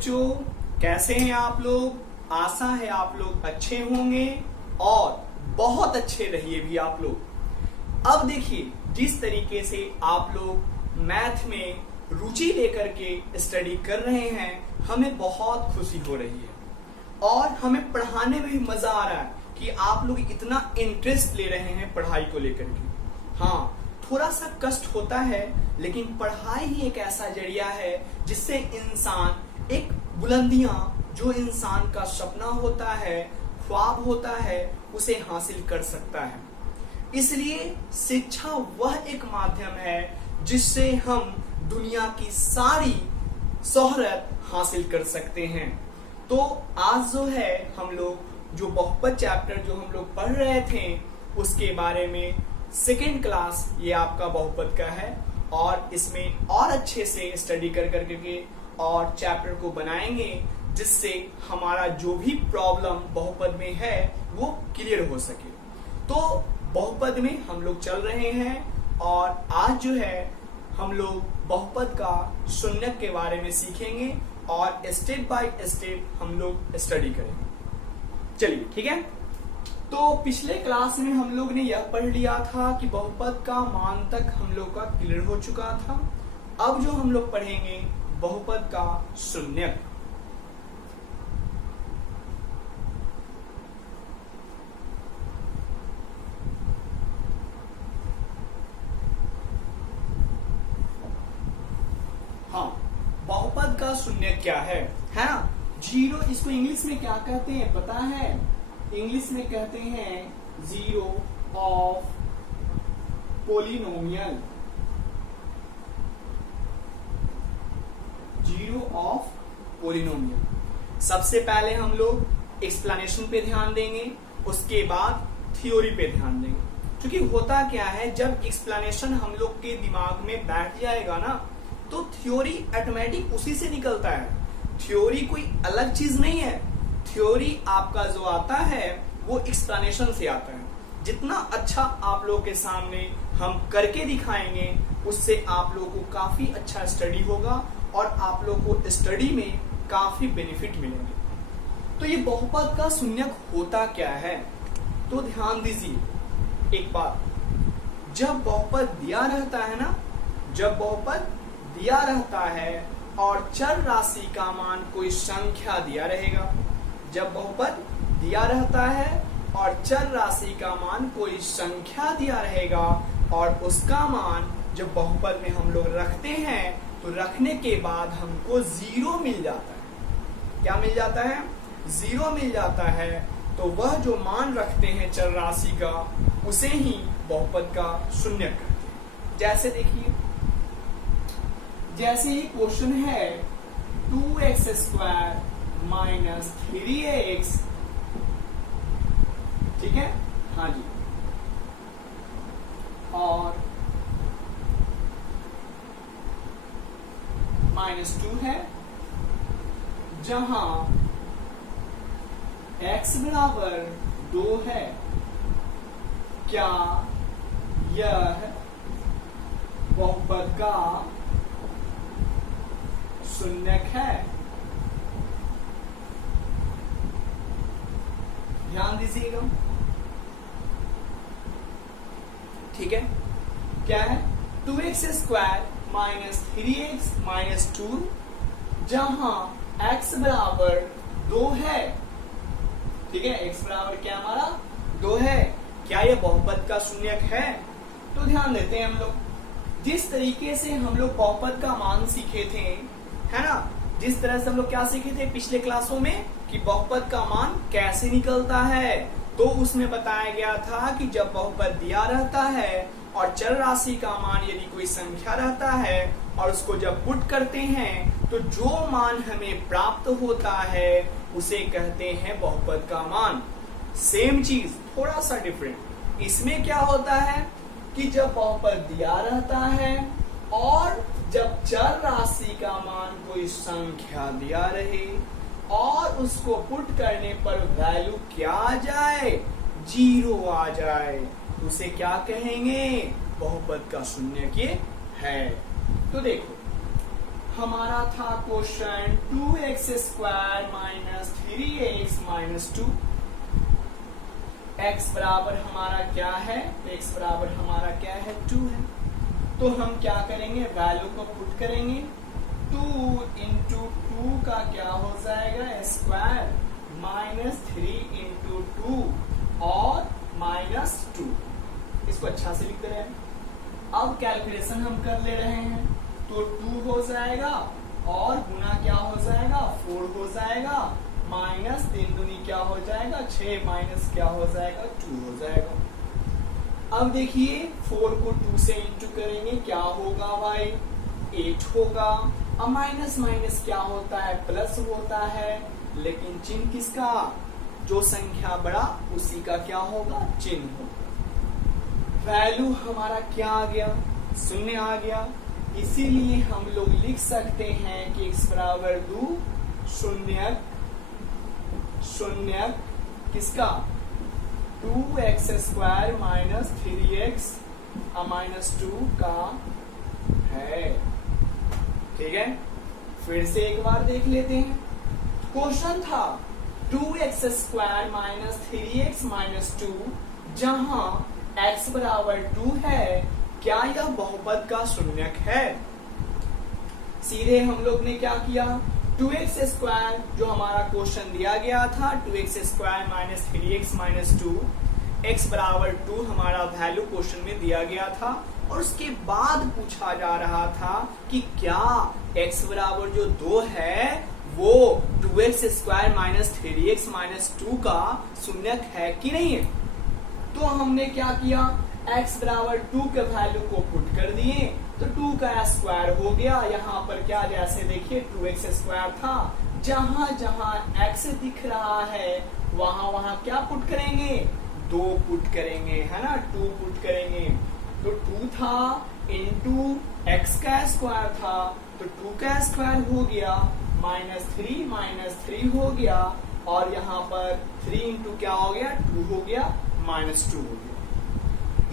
बच्चों, कैसे हैं आप लोग। आशा है आप लोग अच्छे होंगे और बहुत अच्छे रहिए भी आप लोग। अब देखिए, जिस तरीके से आप लोग मैथ में रुचि लेकर के स्टडी कर रहे हैं, हमें बहुत खुशी हो रही है और हमें पढ़ाने में भी मजा आ रहा है कि आप लोग इतना इंटरेस्ट ले रहे हैं पढ़ाई को लेकर के। हाँ, थोड़ा सा कष्ट होता है, लेकिन पढ़ाई ही एक ऐसा जरिया है जिससे इंसान एक बुलंदियां, जो इंसान का सपना होता है, ख्वाब होता है, उसे हासिल कर सकता है। इसलिए शिक्षा वह एक माध्यम है जिससे हम दुनिया की सारी शोहरत हासिल कर सकते हैं। तो आज जो है हम लोग जो बहुपद चैप्टर जो हम लोग पढ़ रहे थे, उसके बारे में सेकेंड क्लास ये आपका बहुपद का है और इसमें और अच्छे से स्टडी कर करके और चैप्टर को बनाएंगे जिससे हमारा जो भी प्रॉब्लम बहुपद में है वो क्लियर हो सके। तो बहुपद में हम लोग चल रहे हैं और आज जो है हम लोग बहुपद का शून्यक के बारे में सीखेंगे और स्टेप बाय स्टेप हम लोग स्टडी करेंगे। चलिए, ठीक है। तो पिछले क्लास में हम लोग ने यह पढ़ लिया था कि बहुपद का मान तक हम लोग का क्लियर हो चुका था। अब जो हम लोग पढ़ेंगे बहुपद का शून्यक। हाँ, बहुपद का शून्यक क्या है ना। जीरो, इसको इंग्लिश में क्या कहते हैं पता है? इंग्लिश में कहते हैं zero of polynomial. Zero of polynomial. सबसे पहले हम लोग एक्सप्लेनेशन पे ध्यान देंगे, उसके बाद थ्योरी पे ध्यान देंगे। क्योंकि होता क्या है, जब एक्सप्लेनेशन हम लोग के दिमाग में बैठ जाएगा ना, तो थ्योरी ऑटोमेटिक उसी से निकलता है। थ्योरी कोई अलग चीज नहीं है। थ्योरी आपका जो आता है वो एक्सप्लेनेशन से आता है। जितना अच्छा आप लोगों के सामने हम करके दिखाएंगे, उससे आप लोगों को काफी अच्छा स्टडी होगा और आप लोगों को स्टडी में काफी बेनिफिट मिलेंगे। तो ये बहुपद का शून्यक होता क्या है, तो ध्यान दीजिए एक बात। जब बहुपद दिया रहता है ना, जब बहुपद दिया रहता है और चर राशि का मान कोई संख्या दिया रहेगा, जब बहुपद दिया रहता है और चर राशि का मान कोई संख्या दिया रहेगा और उसका मान जब बहुपद में हम लोग रखते हैं, तो रखने के बाद हमको जीरो मिल जाता है। क्या मिल जाता है? जीरो मिल जाता है। तो वह जो मान रखते हैं चर राशि का, उसे ही बहुपद का शून्यक कहते हैं। जैसे देखिए, जैसे ही क्वेश्चन है 2x² माइनस 3x, ठीक है, हाँ जी, और -2 है, जहां x बराबर 2 है। क्या यह बहुपद का शून्यक है? ध्यान दीजिएगा, ठीक है। क्या है? 2x² माइनस 3x माइनस 2, जहां x बराबर 2 है, ठीक है। x बराबर क्या हमारा 2 है। क्या यह बहुपद का शून्यक है? तो ध्यान देते हैं हम लोग। जिस तरीके से हम लोग बहुपद का मान सीखे थे, है ना, जिस तरह से हम लोग क्या सीखे थे पिछले क्लासों में कि बहुपद का मान कैसे निकलता है, तो उसमें बताया गया था कि जब बहुपद दिया रहता है और चर राशि का मान यदि कोई संख्या रहता है और उसको जब पुट करते हैं, तो जो मान हमें प्राप्त होता है उसे कहते हैं बहुपद का मान। सेम चीज, थोड़ा सा डिफरेंट। इसमें क्या होता है कि जब बहुपद दिया रहता है और जब चर राशि का मान कोई संख्या दिया रहे और उसको पुट करने पर वैल्यू क्या आ जाए? जीरो आ जाए, तो उसे क्या कहेंगे? बहुपद का शून्यक ये है। तो देखो, हमारा था question 2x² minus 3x minus 2। x बराबर हमारा क्या है? x बराबर हमारा क्या है? 2 है। तो हम क्या करेंगे? वैल्यू को पुट करेंगे। 2 इंटू 2 का क्या हो जाएगा? स्क्वायर माइनस 3 इंटू 2 और माइनस 2। इसको अच्छा से लिखते रहे। अब कैलकुलेशन हम कर ले रहे हैं तो 2 हो जाएगा और गुना क्या हो जाएगा? 4 हो जाएगा, माइनस 3 दूनी क्या हो जाएगा? 6, माइनस क्या हो जाएगा? 2 हो जाएगा। अब देखिए 4 को 2 से इंटू करेंगे, क्या होगा भाई? 8 होगा। अब माइनस माइनस क्या होता है? प्लस होता है, लेकिन चिन्ह किसका? जो संख्या बड़ा उसी का क्या होगा? चिन्ह होगा। वैल्यू हमारा क्या आ गया? 0 आ गया। इसीलिए हम लोग लिख सकते हैं कि x बराबर 2 शून्य शून्य किसका? 2x² माइनस 3x माइनस 2 का है। ठीक है, फिर से एक बार देख लेते हैं। क्वेश्चन था 2x² माइनस 3x माइनस 2, जहां x बराबर 2 है। क्या यह बहुपद का शून्यक है? सीधे हम लोग ने क्या किया? 2x² जो हमारा क्वेश्चन दिया गया था 2x² minus 3x minus 2, x बराबर 2 हमारा वैल्यू क्वेश्चन में दिया गया था और उसके बाद पूछा जा रहा था कि क्या x बराबर जो 2 है वो 2x² माइनस 3x माइनस 2 का शून्यक है कि नहीं है। तो हमने क्या किया? x बराबर 2 के वैल्यू को पुट कर दिए तो 2 का स्क्वायर हो गया। यहाँ पर क्या, जैसे देखिए 2x² था, जहां जहां x दिख रहा है वहां वहां क्या पुट करेंगे? 2 पुट करेंगे, है ना? 2 पुट करेंगे। तो 2 था इंटू x का स्क्वायर था तो 2 का स्क्वायर हो गया, माइनस 3 हो गया, और यहाँ पर 3 इंटू क्या हो गया? 2 हो गया, माइनस 2 हो गया।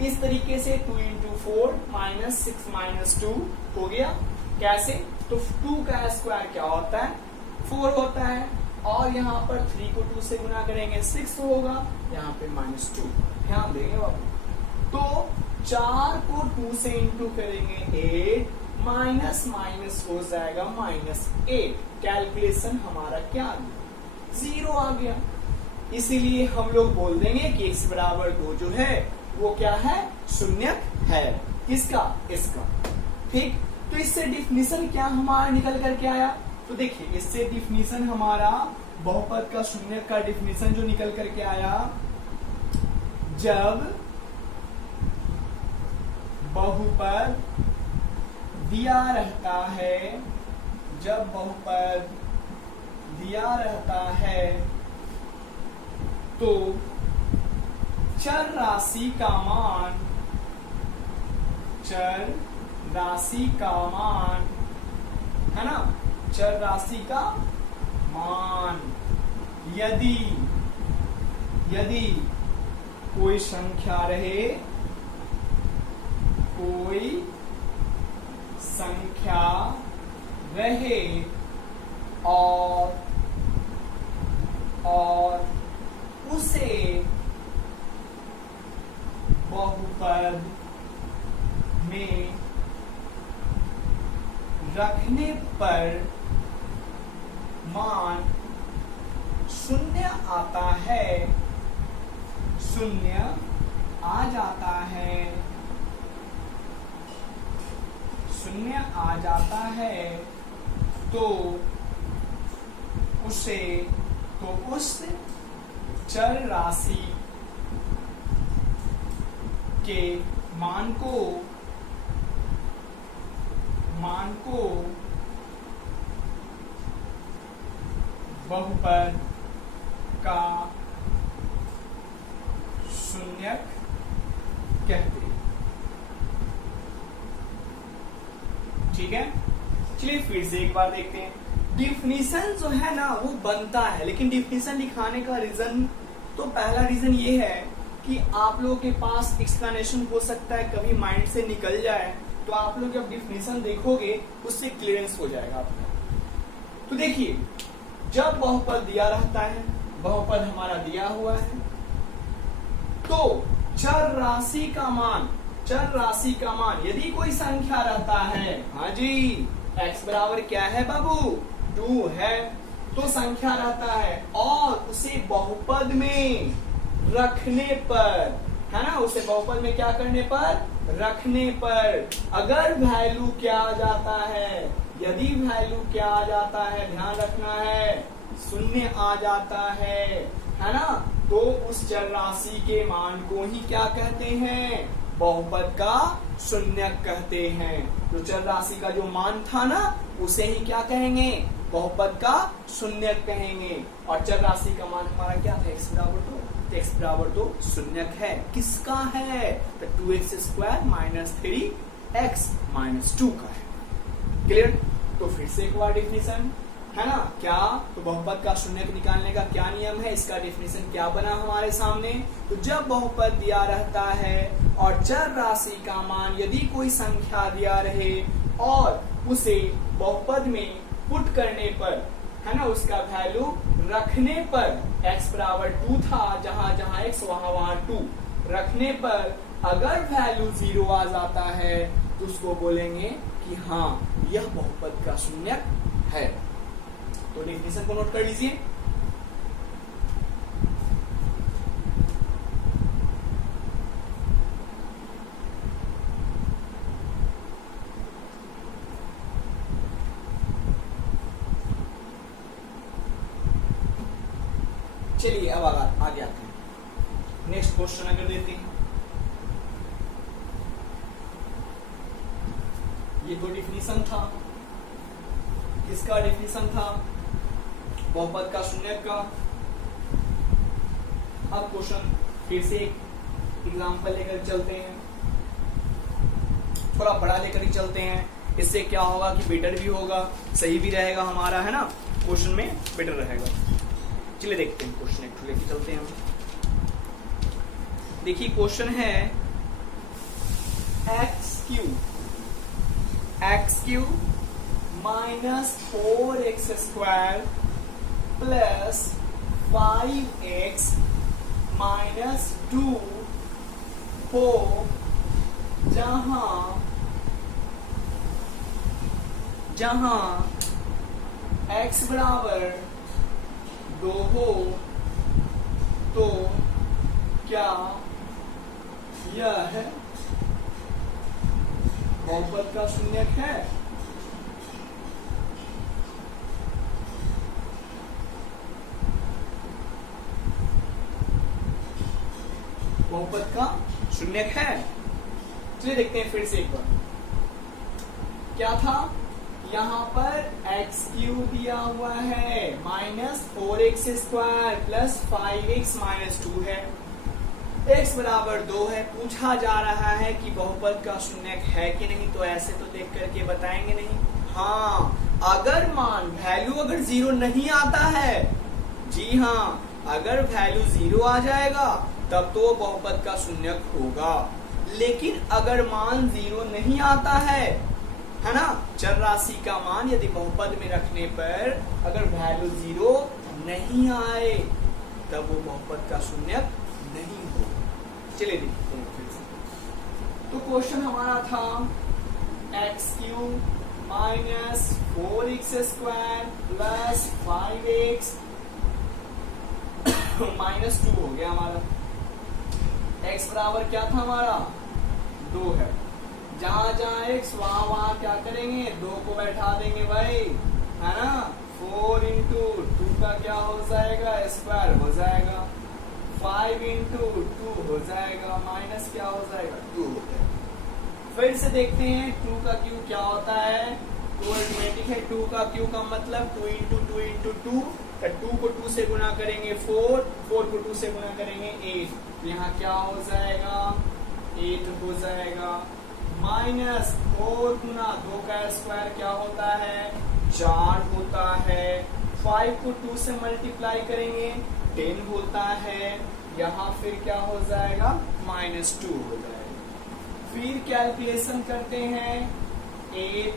इस तरीके से 2 इंटू 4 माइनस 6 माइनस 2 हो गया। कैसे? तो 2 का स्क्वायर क्या होता है? 4 होता है, और यहाँ पर 3 को 2 से गुना करेंगे 6 होगा, यहाँ पे माइनस 2। ध्यान देंगे बाबू। तो 4 को 2 से इंटू करेंगे 8, माइनस माइनस हो जाएगा माइनस 8। कैलकुलेशन हमारा क्या आ गया? 0 आ गया। इसीलिए हम लोग बोल देंगे कि x बराबर 2 जो है वो क्या है? शून्यक है। किसका? इसका। ठीक, तो इससे डिफिनीशन क्या हमारा निकल करके आया? तो देखिए इससे डिफिनीशन हमारा बहुपद का शून्यक का डिफिनीशन जो निकल करके आया, जब बहुपद दिया रहता है, जब बहुपद दिया रहता है तो चर राशि का मान, चर राशि का मान, है ना? चर राशि का मान यदि कोई संख्या रहे, कोई संख्या रहे और उसे बहुपद में रखने पर मान शून्य आता है, शून्य आ जाता है, शून्य आ जाता है, तो उस चर राशि के मान को बहुपद का शून्यक कहते हैं। ठीक है, चलिए फिर से एक बार देखते हैं। डिफिनीशन जो है ना वो बनता है, लेकिन डिफिनीशन लिखाने का रीजन, तो पहला रीजन ये है कि आप लोगों के पास एक्सप्लेनेशन हो सकता है कभी माइंड से निकल जाए, तो आप लोग जब डिफिनेशन देखोगे उससे क्लियरेंस हो जाएगा आपका। तो देखिए, जब बहुपद दिया रहता है, बहुपद हमारा दिया हुआ है, तो चर राशि का मान यदि कोई संख्या रहता है, हाँ जी, x बराबर क्या है बाबू, 2 है, तो संख्या रहता है और उसे बहुपद में रखने पर, है ना, उसे बहुपद में क्या करने पर, रखने पर अगर वैल्यू क्या आ जाता है, यदि वैल्यू क्या आ जाता है, ध्यान रखना है, शून्य आ जाता है ना, तो उस चर राशि के मान को ही क्या कहते हैं, बहुपद का शून्यक कहते हैं। तो चर राशि का जो मान था ना, उसे ही क्या कहेंगे, बहुपद का शून्यक कहेंगे। और चर राशि का मान हमारा क्या था, x बराबर 2, x बराबर 2 शून्यक है, किसका है, तो 2x² माइनस 3x माइनस 2 का है। क्लियर। तो फिर से एक बार डिफिनेशन, है ना, क्या, तो बहुपद का शून्यक निकालने का क्या नियम है, इसका डिफिनेशन क्या बना हमारे सामने, तो जब बहुपद दिया रहता है और चर राशि का मान यदि कोई संख्या दिया रहे और उसे बहुपद में पुट करने पर, है ना, उसका वैल्यू रखने पर, x बराबर 2 था, जहां जहां x वहां 2 रखने पर अगर वैल्यू 0 आ जाता है तो उसको बोलेंगे कि हाँ, यह बहुपद का शून्यक है। तो डेफिनेशन को नोट कर लीजिए। चलिए अब आगे आते हैं, नेक्स्ट क्वेश्चन अगर देते हैं। ये तो डिफिनीशन था, किसका डिफिनीशन था, बहुपद का शून्यक का। अब क्वेश्चन फिर से एक एग्जांपल लेकर चलते हैं, थोड़ा बड़ा लेकर ही चलते हैं, इससे क्या होगा कि बेटर भी होगा, सही भी रहेगा हमारा, है ना, क्वेश्चन में बेटर रहेगा। चलिए देखते हैं क्वेश्चन, एक लेकर चलते हैं। देखिए क्वेश्चन है x³ minus 4x² plus 5x minus 2 हो जहां x बराबर 2 हो, तो क्या यह बहुपद का शून्यक है। बहुपद का शून्यक है। चलिए देखते हैं फिर से एक बार, क्या था, यहाँ पर x³ दिया हुआ है minus 4x² plus 5x minus 2 है, x बराबर 2 है, पूछा जा रहा है कि बहुपद का शून्यक है कि नहीं, तो ऐसे तो देख करके बताएंगे नहीं। हाँ, अगर मान वैल्यू अगर 0 नहीं आता है, जी हाँ, अगर वैल्यू 0 आ जाएगा तब तो बहुपद का शून्यक होगा, लेकिन अगर मान 0 नहीं आता है ना, चर राशि का मान यदि बहुपद में रखने पर अगर वैल्यू 0 नहीं आए तब वो बहुपद का शून्यक नहीं होगा। चलिए देखते हैं फिर से। तो क्वेश्चन हमारा था x³ minus 4x² plus 5x minus 2 हो गया हमारा, x बराबर क्या था हमारा 2 है, जहां जहां x वहां क्या करेंगे, 2 को बैठा देंगे भाई, है ना, 4 इंटू 2 का क्या हो जाएगा, स्क्वायर हो जाएगा, 5 इंटू 2 हो जाएगा, माइनस क्या हो जाएगा 2 हो जाएगा। फिर से देखते हैं 2 का क्यू क्या होता है, तो अरिथमेटिक है, 2 का क्यू का मतलब 2 इंटू 2 इंटू 2, 2 को 2 से गुना करेंगे 4, 4 को 2 से गुना करेंगे 8, तो यहाँ क्या हो जाएगा 8 हो जाएगा, माइनस 4 गुना 2 का स्क्वायर क्या होता है 4 होता है, 5 को 2 से मल्टीप्लाई करेंगे 10 होता है, यहाँ फिर क्या हो जाएगा -2 हो जाएगा। फिर कैलकुलेशन करते हैं 8,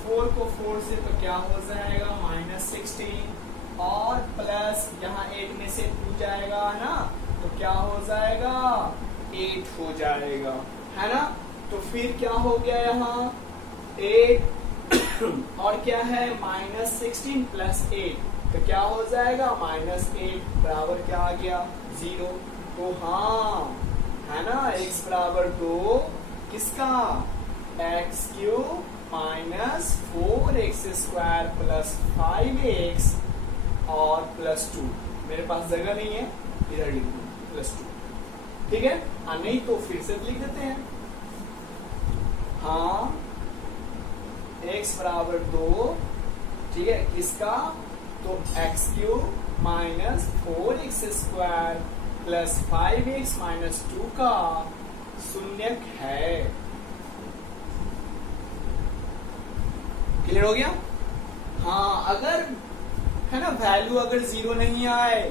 4 को 4 से तो क्या हो जाएगा -16 और प्लस यहाँ 8 में से 2 जाएगा ना, तो क्या हो जाएगा 8 हो जाएगा, है ना। तो फिर क्या हो गया यहाँ 8 और क्या है -16 + 8, तो क्या हो जाएगा -8 बराबर क्या आ गया 0। तो हाँ है ना, x बराबर 2 किसका x³ - 4x² + 5x और +2। मेरे पास जगह नहीं है, इधर लिख दूं +2, ठीक है। नहीं तो फिर से लिख देते हैं। हाँ x बराबर 2, ठीक है, किसका, तो x³ - 4x² + 5x - 2 का शून्यक है। क्लियर हो गया। हाँ अगर है ना वैल्यू अगर 0 नहीं आए,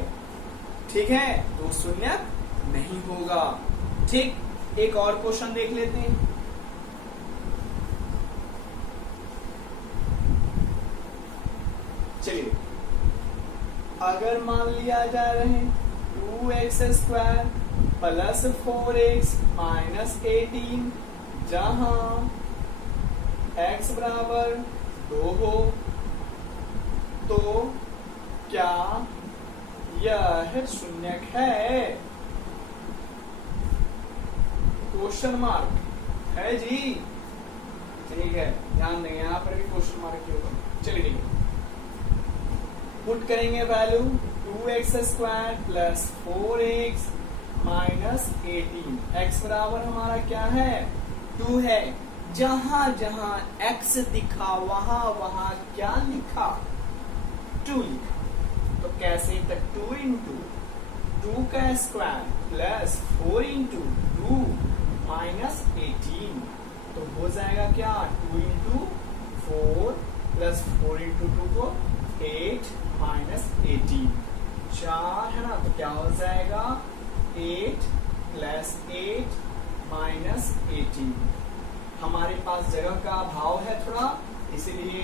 ठीक है, तो शून्यक नहीं होगा। ठीक, एक और क्वेश्चन देख लेते हैं। चलिए, अगर मान लिया जा रहे 2x² + 4x - 18 जहां x बराबर 2 हो, तो क्या यह शून्यक है? क्वेश्चन मार्क है जी, ठीक है, ध्यान देंगे यहाँ पर भी क्वेश्चन मार्क ही होगा। चलिए ठीक है, पुट करेंगे वैल्यू 2x² + 4x - 18। x बराबर हमारा क्या है 2 है, जहां जहां x दिखा वहां वहां क्या लिखा 2 लिखा। तो कैसे, तक 2 × 2 का स्क्वायर + 4 × 2 - 18, तो हो जाएगा क्या 2 × 4 + 4 × 2 को 8 - 18, 4 है ना, तो क्या हो जाएगा 8 + 8 - 18। हमारे पास जगह का अभाव है थोड़ा, इसीलिए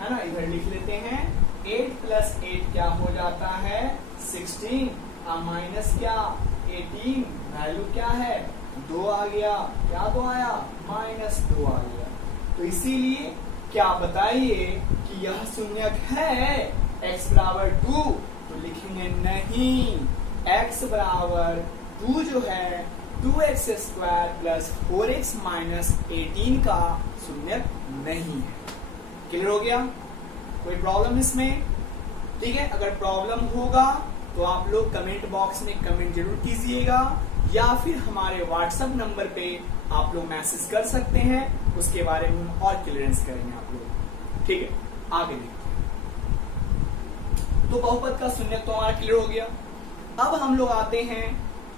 है ना इधर लिख लेते हैं। 8 + 8 क्या हो जाता है 16 माइनस क्या 18, वैल्यू क्या है 2 आ गया, क्या 2 आया -2 आ गया। तो इसीलिए क्या बताइए कि यह शून्यक है x बराबर 2, तो लिखेंगे नहीं, x बराबर 2 जो है 2x² + 4x - 18 का शून्यक नहीं है। क्लियर हो गया, कोई प्रॉब्लम इसमें? ठीक है, अगर प्रॉब्लम होगा तो आप लोग कमेंट बॉक्स में कमेंट जरूर कीजिएगा, या फिर हमारे व्हाट्सएप नंबर पे आप लोग मैसेज कर सकते हैं, उसके बारे में हम और क्लियरेंस करेंगे आप लोग। ठीक है, आगे देखते हैं। तो बहुपद का शून्यक तो हमारा क्लियर हो गया। अब हम लोग आते हैं,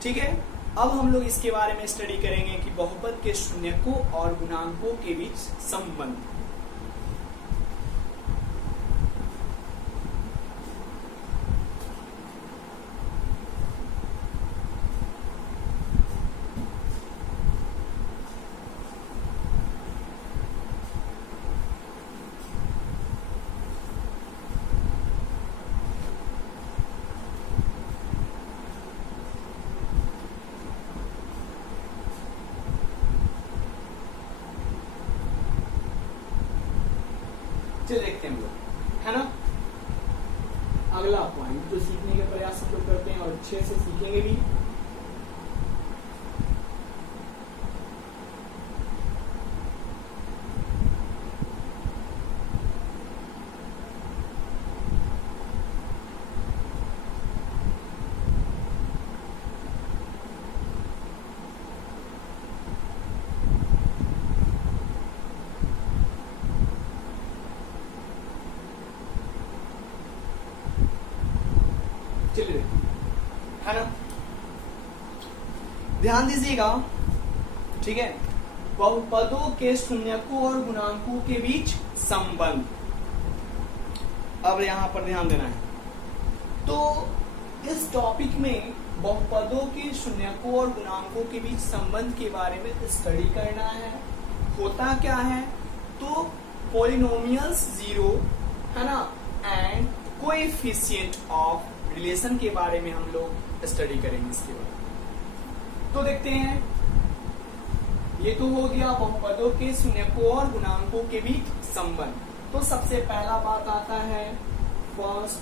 ठीक है, अब हम लोग इसके बारे में स्टडी करेंगे कि बहुपद के शून्यकों और गुणांकों के बीच संबंध। देखते हैं हम लोग, है ना। अगला पॉइंट तो सीखने के प्रयास हम लोग करते हैं और अच्छे से सीखेंगे भी। चलिए, है ना, ध्यान दीजिएगा, ठीक है। बहुपदों के शून्यकों और गुणांकों के बीच संबंध, अब यहां पर ध्यान देना है। तो इस टॉपिक में बहुपदों के शून्यकों और गुणांकों के बीच संबंध के बारे में स्टडी करना है। होता क्या है, तो पॉलिनोमियल्स जीरो है ना एंड कोएफिशिएंट ऑफ रिलेशन के बारे में हम लोग स्टडी करेंगे इसके बाद। तो देखते हैं, ये तो हो गया बहुपदों के शून्यकों और गुणांकों के बीच संबंध। तो सबसे पहला बात आता है फर्स्ट,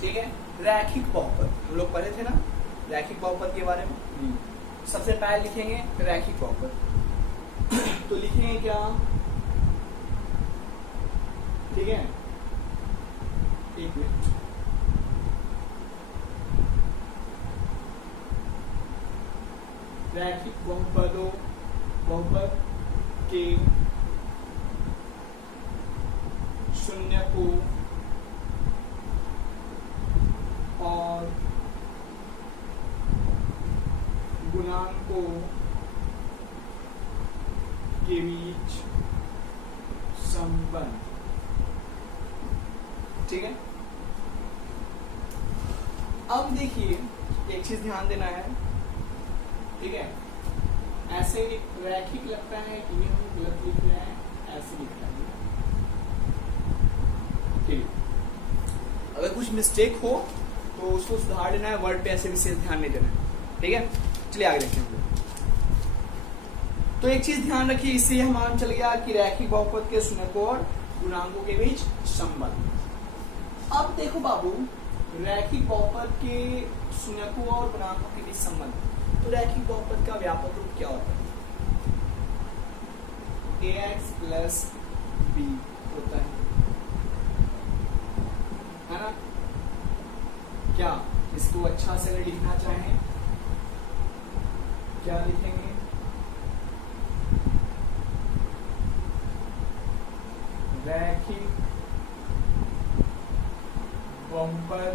ठीक है, रैखिक बहुपद। हम लोग पढ़े थे ना रैखिक बहुपद के बारे में। सबसे पहले लिखेंगे रैखिक बहुपद। तो लिखेंगे क्या, ठीक है, एक मिनट, रैखिक बहुपद के शून्यकों और गुणांकों के बीच संबंध, ठीक है। अब देखिए एक चीज ध्यान देना है, ठीक है, ऐसे रैखिक लगता है कि ये हम गलत लिख रहे हैं, ऐसे लिख रहे हैं, ठीक है। अगर कुछ मिस्टेक हो तो उसको सुधार लेना है, वर्ड पे ऐसे विशेष ध्यान नहीं देना है, ठीक है। चलिए आगे देखते हैं। तो एक चीज ध्यान रखिए, इससे हम मालूम चल गया कि रैखिक बहुपद के शून्यकों और गुणांकों के बीच संबंध। अब देखो बाबू, रैखिक बहुपद के शून्यकों और गुणांकों के बीच संबंध, तो रैखिक बहुपद का व्यापक रूप क्या होता है, ax प्लस b होता है ना। क्या इसको अच्छा से अगर लिखना चाहें क्या लिखेंगे, रैखिक बहुपद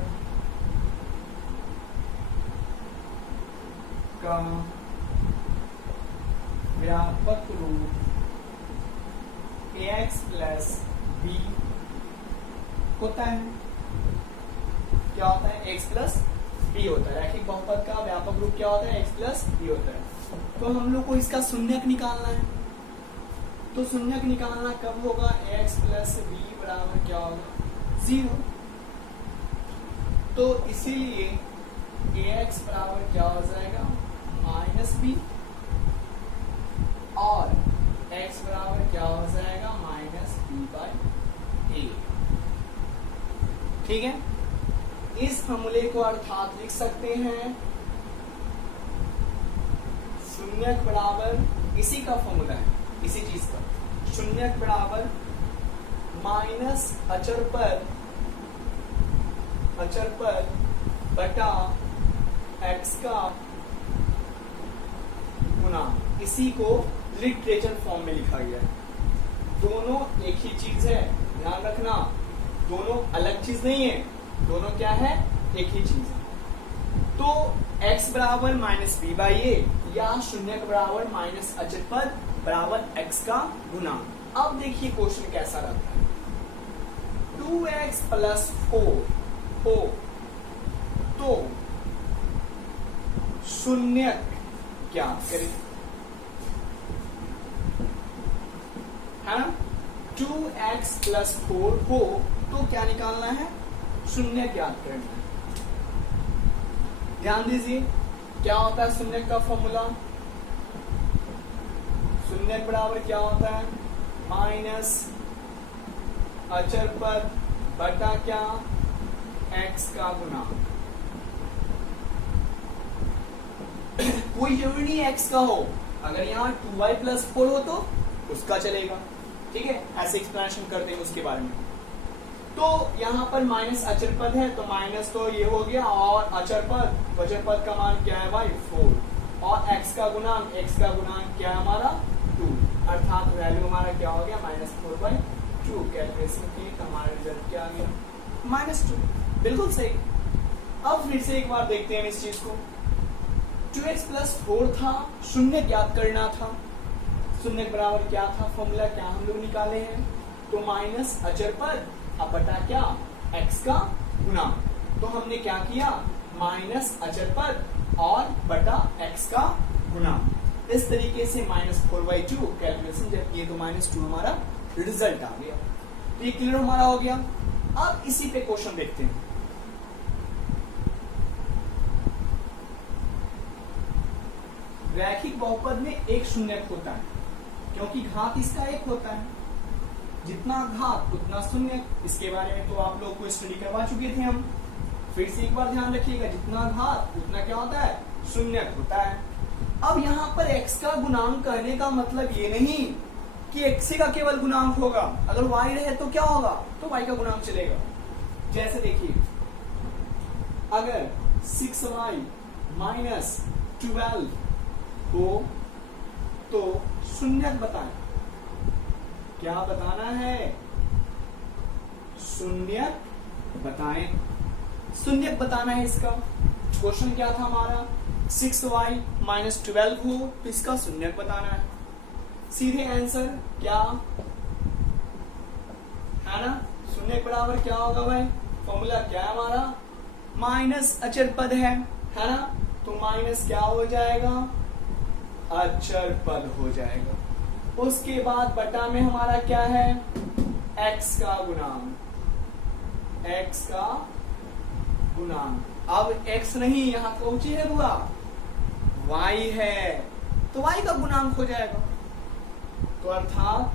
का व्यापक रूप ax प्लस b होता है। क्या होता है, x प्लस b होता है। रैखिक बहुपद का व्यापक रूप क्या होता है, x प्लस b होता है। तो हम लोग को इसका शून्यक निकालना है। तो शून्यक निकालना कब होगा, x प्लस b बराबर क्या होगा, 0। तो इसीलिए ax बराबर क्या हो जाएगा, माइनस b, और x बराबर क्या हो जाएगा, माइनस b/a, ठीक है। इस फॉर्मूले को अर्थात लिख सकते हैं शून्यक बराबर, इसी का फॉर्मूला है, इसी चीज का, शून्यक बराबर माइनस अचर पर बटा x का गुना, इसी को लिटरेचर फॉर्म में लिखा गया है। दोनों एक ही चीज है, ध्यान रखना, दोनों अलग चीज नहीं है, दोनों क्या है, एक ही चीज है। तो x बराबर माइनस b/a या शून्यक बराबर माइनस अचर पद बराबर x का गुना। अब देखिए क्वेश्चन कैसा रहता है, 2x प्लस 4 हो तो शून्यक क्या करें, है ना। 2x प्लस 4 हो तो क्या निकालना है, शून्य ज्ञात करना है। ध्यान दीजिए क्या होता है शून्य का फॉर्मूला, शून्य बराबर क्या होता है, माइनस अचर पद बटा क्या, x का गुना। कोई जरूरी नहीं x का हो, अगर यहाँ 2y प्लस 4 हो तो उसका चलेगा, ठीक है। ऐसे एक्सप्लेनेशन करते हैं उसके बारे में। तो यहाँ पर माइनस अचर पद है तो माइनस तो ये हो गया, और अचर पद का मान क्या है भाई, 4, और x का गुणांक क्या है हमारा, 2, अर्थात वैल्यू हमारा क्या हो गया, -4/2। कैलकुलेशन की तो हमारा रिजल्ट क्या आ गया, -2। बिल्कुल सही। अब फिर से एक बार देखते हैं इस चीज को, 2x प्लस 4 था, शून्य ज्ञात करना था, शून्य बराबर क्या था, फॉर्मूला क्या हम लोग निकाले हैं, तो माइनस अचर पद अब बटा क्या, x का गुना। तो हमने क्या किया, माइनस अचर पद और बटा x का गुणांक। इस तरीके से -4/2 कैलकुलेशन जब किए तो -2 हमारा रिजल्ट आ गया। तो ये क्लियर हमारा हो गया। अब इसी पे क्वेश्चन देखते हैं। रैखिक बहुपद में एक शून्यक होता है क्योंकि घात इसका एक होता है, जितना घात उतना शून्यक। इसके बारे में तो आप लोग को स्टडी करवा चुके थे हम, फिर से एक बार ध्यान रखिएगा, जितना घात उतना क्या होता है, शून्यक होता है। अब यहाँ पर x का गुणांक कहने का मतलब ये नहीं कि x का केवल गुणांक होगा, अगर y रहे तो क्या होगा, तो y का गुणांक चलेगा। जैसे देखिए, अगर 6y माइनस 12 हो तो शून्यक बताएं। क्या बताना है, शून्यक बताएं, शून्यक बताना है। इसका क्वेश्चन क्या था हमारा, 6y माइनस 12 हो तो इसका शून्यक बताना है। सीधे आंसर क्या है ना, शून्यक बराबर क्या होगा भाई, फॉर्मूला क्या है हमारा, माइनस अचर पद है ना, तो माइनस क्या हो जाएगा, अचर पद हो जाएगा। उसके बाद बटा में हमारा क्या है, x का गुणांक, x का गुणांक। अब x नहीं, यहाँ कौन सी है बुआ, y है, तो y का गुणांक हो जाएगा। तो अर्थात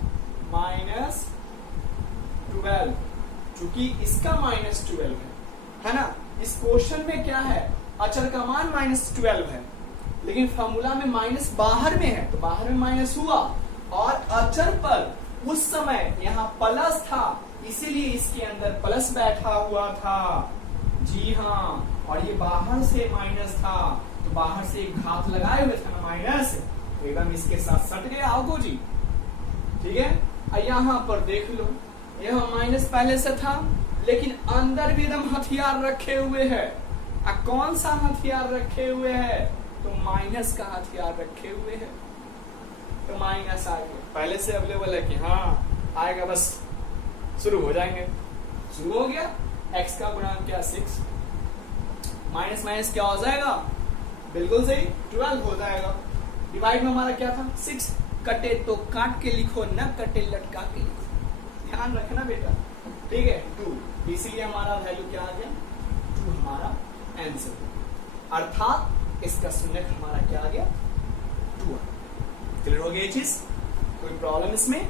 -12, चूंकि इसका -12 है ना। इस क्वेश्चन में क्या है, अचर का मान -12 है, लेकिन फॉर्मूला में माइनस बाहर में है, तो बाहर में माइनस हुआ, और अचर पर उस समय यहाँ प्लस था, इसीलिए इसके अंदर प्लस बैठा हुआ था। जी हाँ, और ये बाहर से माइनस था, तो बाहर से एक घात लगाए हुए थे ना माइनस, तो एकदम इसके साथ सट गया आपको जी। ठीक है, यहाँ पर देख लो, यह माइनस पहले से था, लेकिन अंदर भी एकदम हथियार रखे हुए है। कौन सा हथियार रखे हुए है, तो माइनस का हथियार रखे हुए है, तो माइनस आ गया। पहले से अवेलेबल है कि हाँ आएगा, बस शुरू हो जाएंगे। शुरू हो गया, x का गुणांक क्या, 6, माइनस माइनस क्या हो जाएगा, बिल्कुल सही 12 हो जाएगा। डिवाइड में हमारा क्या था, 6, कटे तो काट के लिखो, न कटे लटका के लिखो, ध्यान रखना बेटा। ठीक है, 2, इसीलिए हमारा वैल्यू क्या आ गया, 2 हमारा आंसर। अर्थात इसका शून्यक हमारा क्या आ गया, 2। क्लियर हो गया ये चीज, कोई प्रॉब्लम इसमें,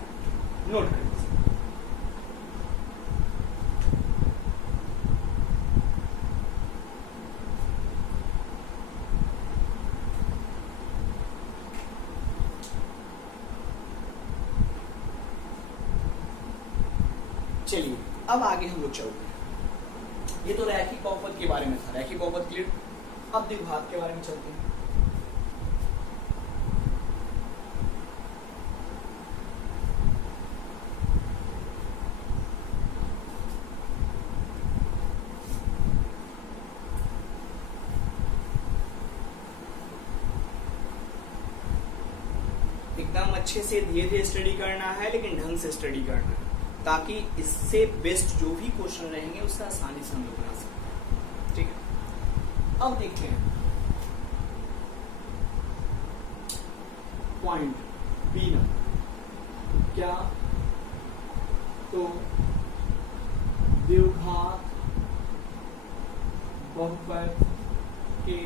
नोट कर लीजिए। चलिए अब आगे हम लोग चलते हैं। ये तो रैखिक बहुपद के बारे में था, रैखिक बहुपद क्लियर। अब द्विघात के बारे में चलते हैं। एकदम अच्छे से धीरे धीरे स्टडी करना है, लेकिन ढंग से स्टडी करना है, ताकि इससे बेस्ट जो भी क्वेश्चन रहेंगे उसका आसानी से हम लोग बना सकते। ठीक है, अब देखते हैं पॉइंट बी नंबर, क्या, तो द्विघात बहुपद के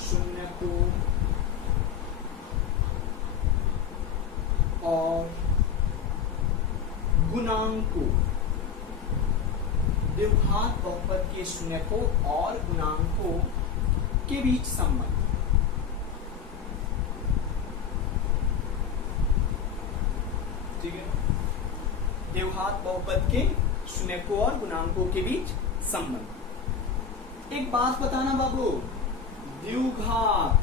शून्यकों और गुणांकों, द्विघात बहुपद के शून्यकों और गुणांकों के बीच संबंध। ठीक है, द्विघात बहुपद के शून्यकों और गुणांकों के बीच संबंध। एक बात बताना बाबू, द्विघात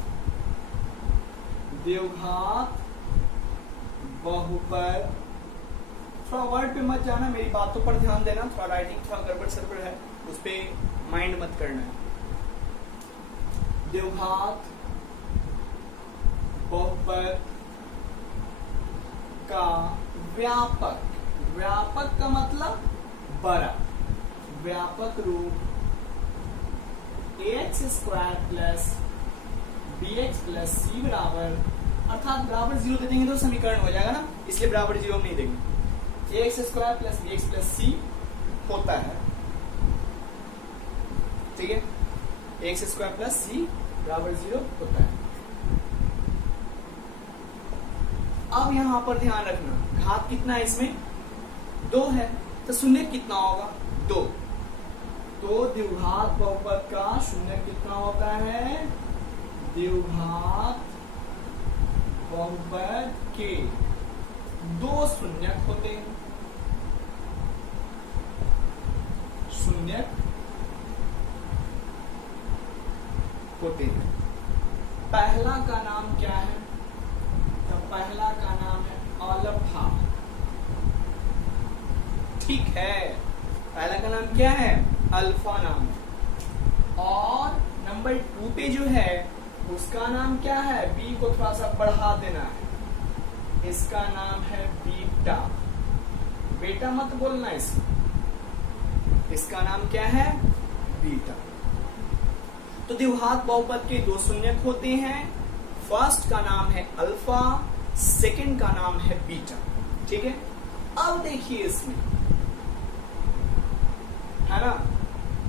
बहुपद, थोड़ा वर्ड पे मत जाना, मेरी बातों पर ध्यान देना, थोड़ा राइटिंग थोड़ा गड़बड़ सड़बड़ है, उस पे माइंड मत करना है। द्विघात बहुपद का व्यापक, व्यापक का मतलब बड़ा, व्यापक रूप ax square plus bx plus c बराबर, अर्थात बराबर 0 दे देंगे तो समीकरण हो जाएगा ना, इसलिए बराबर 0 हम नहीं देंगे। ax square plus bx plus c होता है, ठीक है, ax स्क्वायर प्लस c बराबर 0 होता है। अब यहां पर ध्यान रखना, घात कितना है इसमें 2 है, तो शून्य कितना होगा 2, तो द्विघात बहुपद का शून्य कितना होता है, द्विघात बहुपद के 2 शून्यक होते हैं, शून्यक होते हैं। पहला का नाम क्या है, तो पहला का नाम है अल्फा, ठीक है, पहला का नाम क्या है, अल्फा नाम है। और नंबर 2 पे जो है उसका नाम क्या है, बी को थोड़ा सा बढ़ा देना है, इसका नाम है बीटा, बेटा मत बोलना इसका नाम क्या है, बीटा। तो द्विघात बहुपद के 2 शून्यक होते हैं, फर्स्ट का नाम है अल्फा, सेकंड का नाम है बीटा, ठीक है। अब देखिए इसमें, है ना,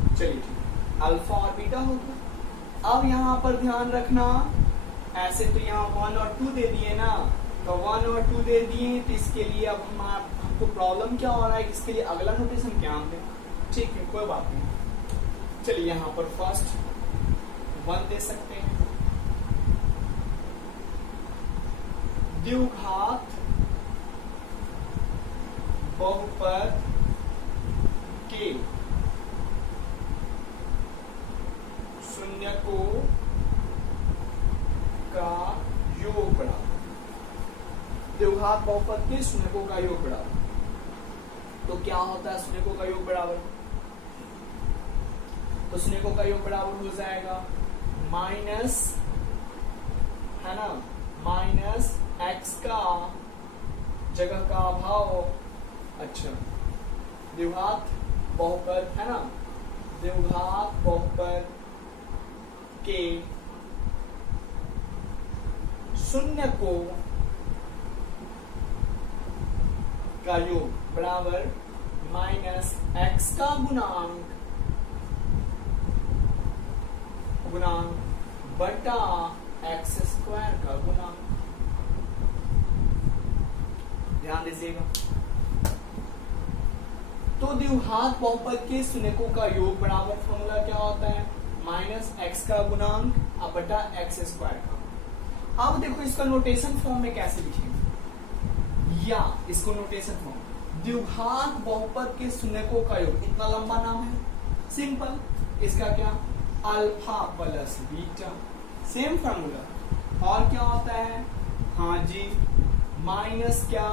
चलिए ठीक, अल्फा और बीटा हो गया। अब यहां पर ध्यान रखना, ऐसे तो यहाँ 1 और 2 दे दिए ना, तो 1 और 2 दे दिए, तो इसके लिए अब हमको प्रॉब्लम क्या हो रहा है, इसके लिए अगला नोटेशन क्या हम दें, ठीक है, कोई बात नहीं। चलिए यहाँ पर फर्स्ट 1 दे सकते हैं, द्विघात बहुपद के शून्यकों का योग बराबर, द्विघात बहुपद के शून्यकों का योग बराबर, तो क्या होता है शून्यकों का योग बराबर, तो शून्यकों का योग बराबर हो जाएगा माइनस, है ना, माइनस x का जगह का अभाव, अच्छा, द्विघात बहुपद है ना, द्विघात बहुपद के शून्यकों का योग बराबर माइनस x का गुणांक बटा x स्क्वायर का गुणांक, ध्यान दीजिएगा। तो द्विघात बहुपद के शून्यकों का योग बराबर फॉर्मूला क्या होता है, माइनस x का गुणांक बटा x स्क्वायर का। अब देखो इसका नोटेशन फॉर्म में कैसे लिखेंगे, या इसको नोटेशन फॉर्म, द्विघात बहुपद के शून्यकों का योग, इतना लंबा नाम है, सिंपल, इसका क्या, alpha plus beta, same formula, और क्या होता है, हाँ जी, माइनस क्या,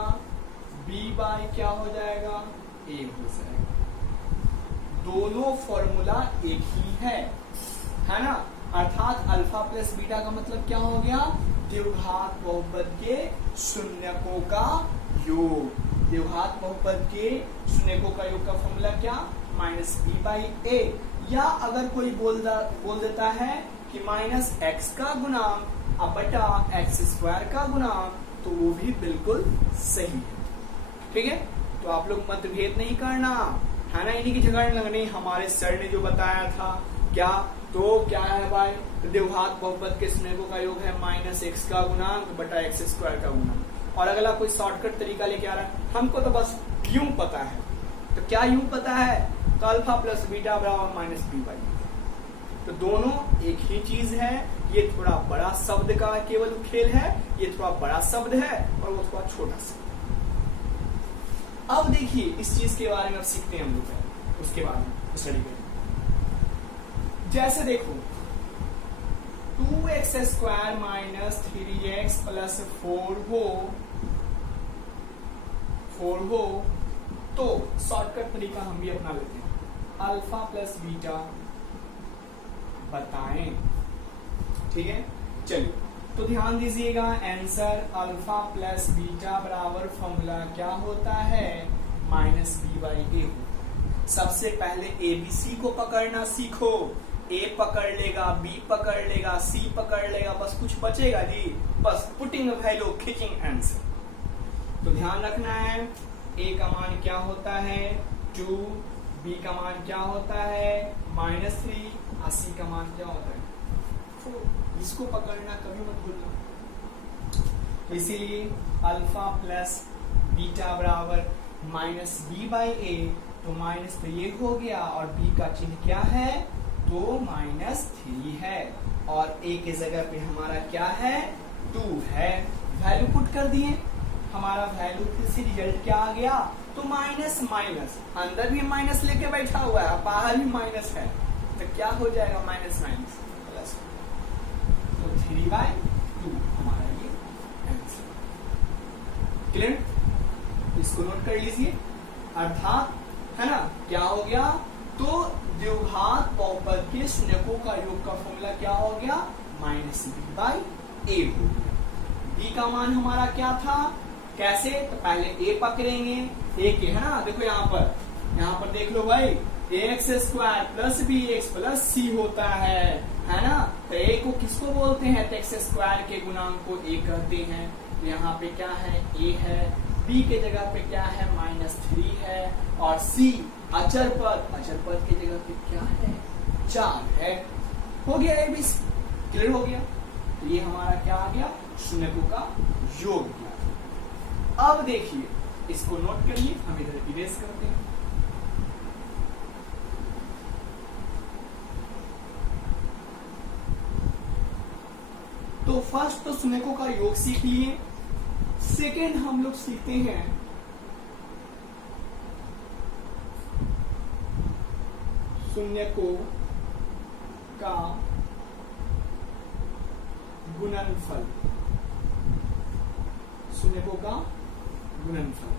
बी बाई क्या हो जाएगा, ए हो जाएगा, दोनों फॉर्मूला एक ही है ना, अर्थात अल्फा प्लस बीटा का मतलब क्या हो गया, द्विघात बहुपद के शून्यकों का योग, द्विघात बहुपद के शून्यकों का योग का फॉर्मूला क्या, माइनस बी बाई ए, या अगर कोई बोल देता है कि माइनस एक्स का गुणांक बटा एक्स स्क्वायर का गुणांक, तो वो भी बिल्कुल सही है, ठीक है। तो आप लोग मतभेद नहीं करना, है ना, इन्हीं की झगड़ लगनी, हमारे सर ने जो बताया था क्या, तो क्या है भाई, द्विघात बहुपद के शून्यकों का योग है माइनस एक्स का गुणांक बटा एक्स स्क्वायर का गुणांक, और अगला कोई शॉर्टकट तरीका लेके आ रहा है, हमको तो बस यूं पता है, तो क्या यूं पता है, तो अल्फा प्लस बीटा बराबर माइनस बी बाई, तो दोनों एक ही चीज है, ये थोड़ा बड़ा शब्द का केवल खेल है, ये थोड़ा बड़ा शब्द है और वो थोड़ा छोटा शब्द। अब देखिए इस चीज के बारे में अब सीखते हैं हम लोग, उसके बाद में स्टडी करें। जैसे देखो 2x square minus 3x plus 4 हो तो शॉर्टकट तरीका हम भी अपना लेते हैं, अल्फा प्लस बीटा बताएं, ठीक है। चलिए तो ध्यान दीजिएगा, आंसर अल्फा प्लस बीटा बराबर फॉर्मूला क्या होता है, माइनस बी बाई ए। सबसे पहले एबीसी को पकड़ना सीखो, ए पकड़ लेगा, बी पकड़ लेगा, सी पकड़ लेगा, बस कुछ बचेगा जी, बस पुटिंग वैल्यू, खींचिंग आंसर। तो ध्यान रखना है, ए का मान क्या होता है 2, बी का मान क्या होता है -3 और सी का मान क्या होता है 4। इसको पकड़ना कभी मत भूलना। तो इसीलिए अल्फा प्लस बीटा बराबर -b/a, तो माइनस तो ये हो गया और b का चिन्ह क्या है तो -3 है, और a के जगह पे हमारा क्या है 2 है। वैल्यू पुट कर दिए, हमारा वैल्यू फिर से रिजल्ट क्या आ गया तो माइनस माइनस, अंदर भी माइनस लेके बैठा हुआ है, बाहर भी माइनस है, तो क्या हो जाएगा माइनस माइनस प्लस, तो 3/2 हमारा ये आंसर। क्लियर? इसको नोट कर लीजिए, अर्थात है ना क्या हो गया तो द्विघात बहुपद के शून्यकों का योग का फॉर्मूला क्या हो गया -b/a हो गया। b का मान हमारा क्या था, कैसे, तो पहले a पकड़ेंगे, a के है ना, देखो यहाँ पर देख लो भाई, ax² plus bx plus c होता है ना, तो a को किसको बोलते हैं तो x² के गुणांक को a कहते हैं। तो यहाँ पे क्या है a है, b के जगह पे क्या है -3 है, और c अचर पद के जगह पे क्या है 4 है। हो गया ये भी क्लियर हो गया। तो ये हमारा क्या आ गया शून्यकों का योग गया। अब देखिए इसको नोट करिए, हम इधर इरेज करते हैं। तो फर्स्ट तो शून्यकों का योग सीख लिए, सेकेंड हम लोग सीखते हैं शून्यकों का गुणनफल। शून्यकों का गुणनफल,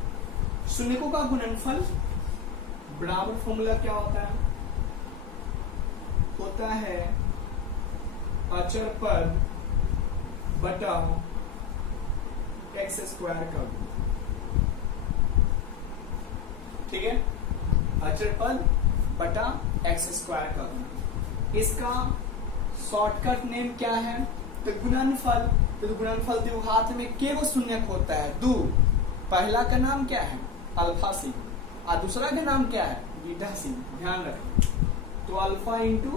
शून्यकों का गुणनफल बराबर फॉर्मूला क्या होता है अचर पद बटा x² का गुण। ठीक है, अचर पद बटा x² का गुण। इसका शॉर्टकट नेम क्या है तो गुणनफल। तो गुणनफल द्विघात में केवल शून्यक होता है 2। पहला का नाम क्या है अल्फा सी और दूसरा का नाम क्या है बीटा सी, ध्यान रखें। तो अल्फा इंटू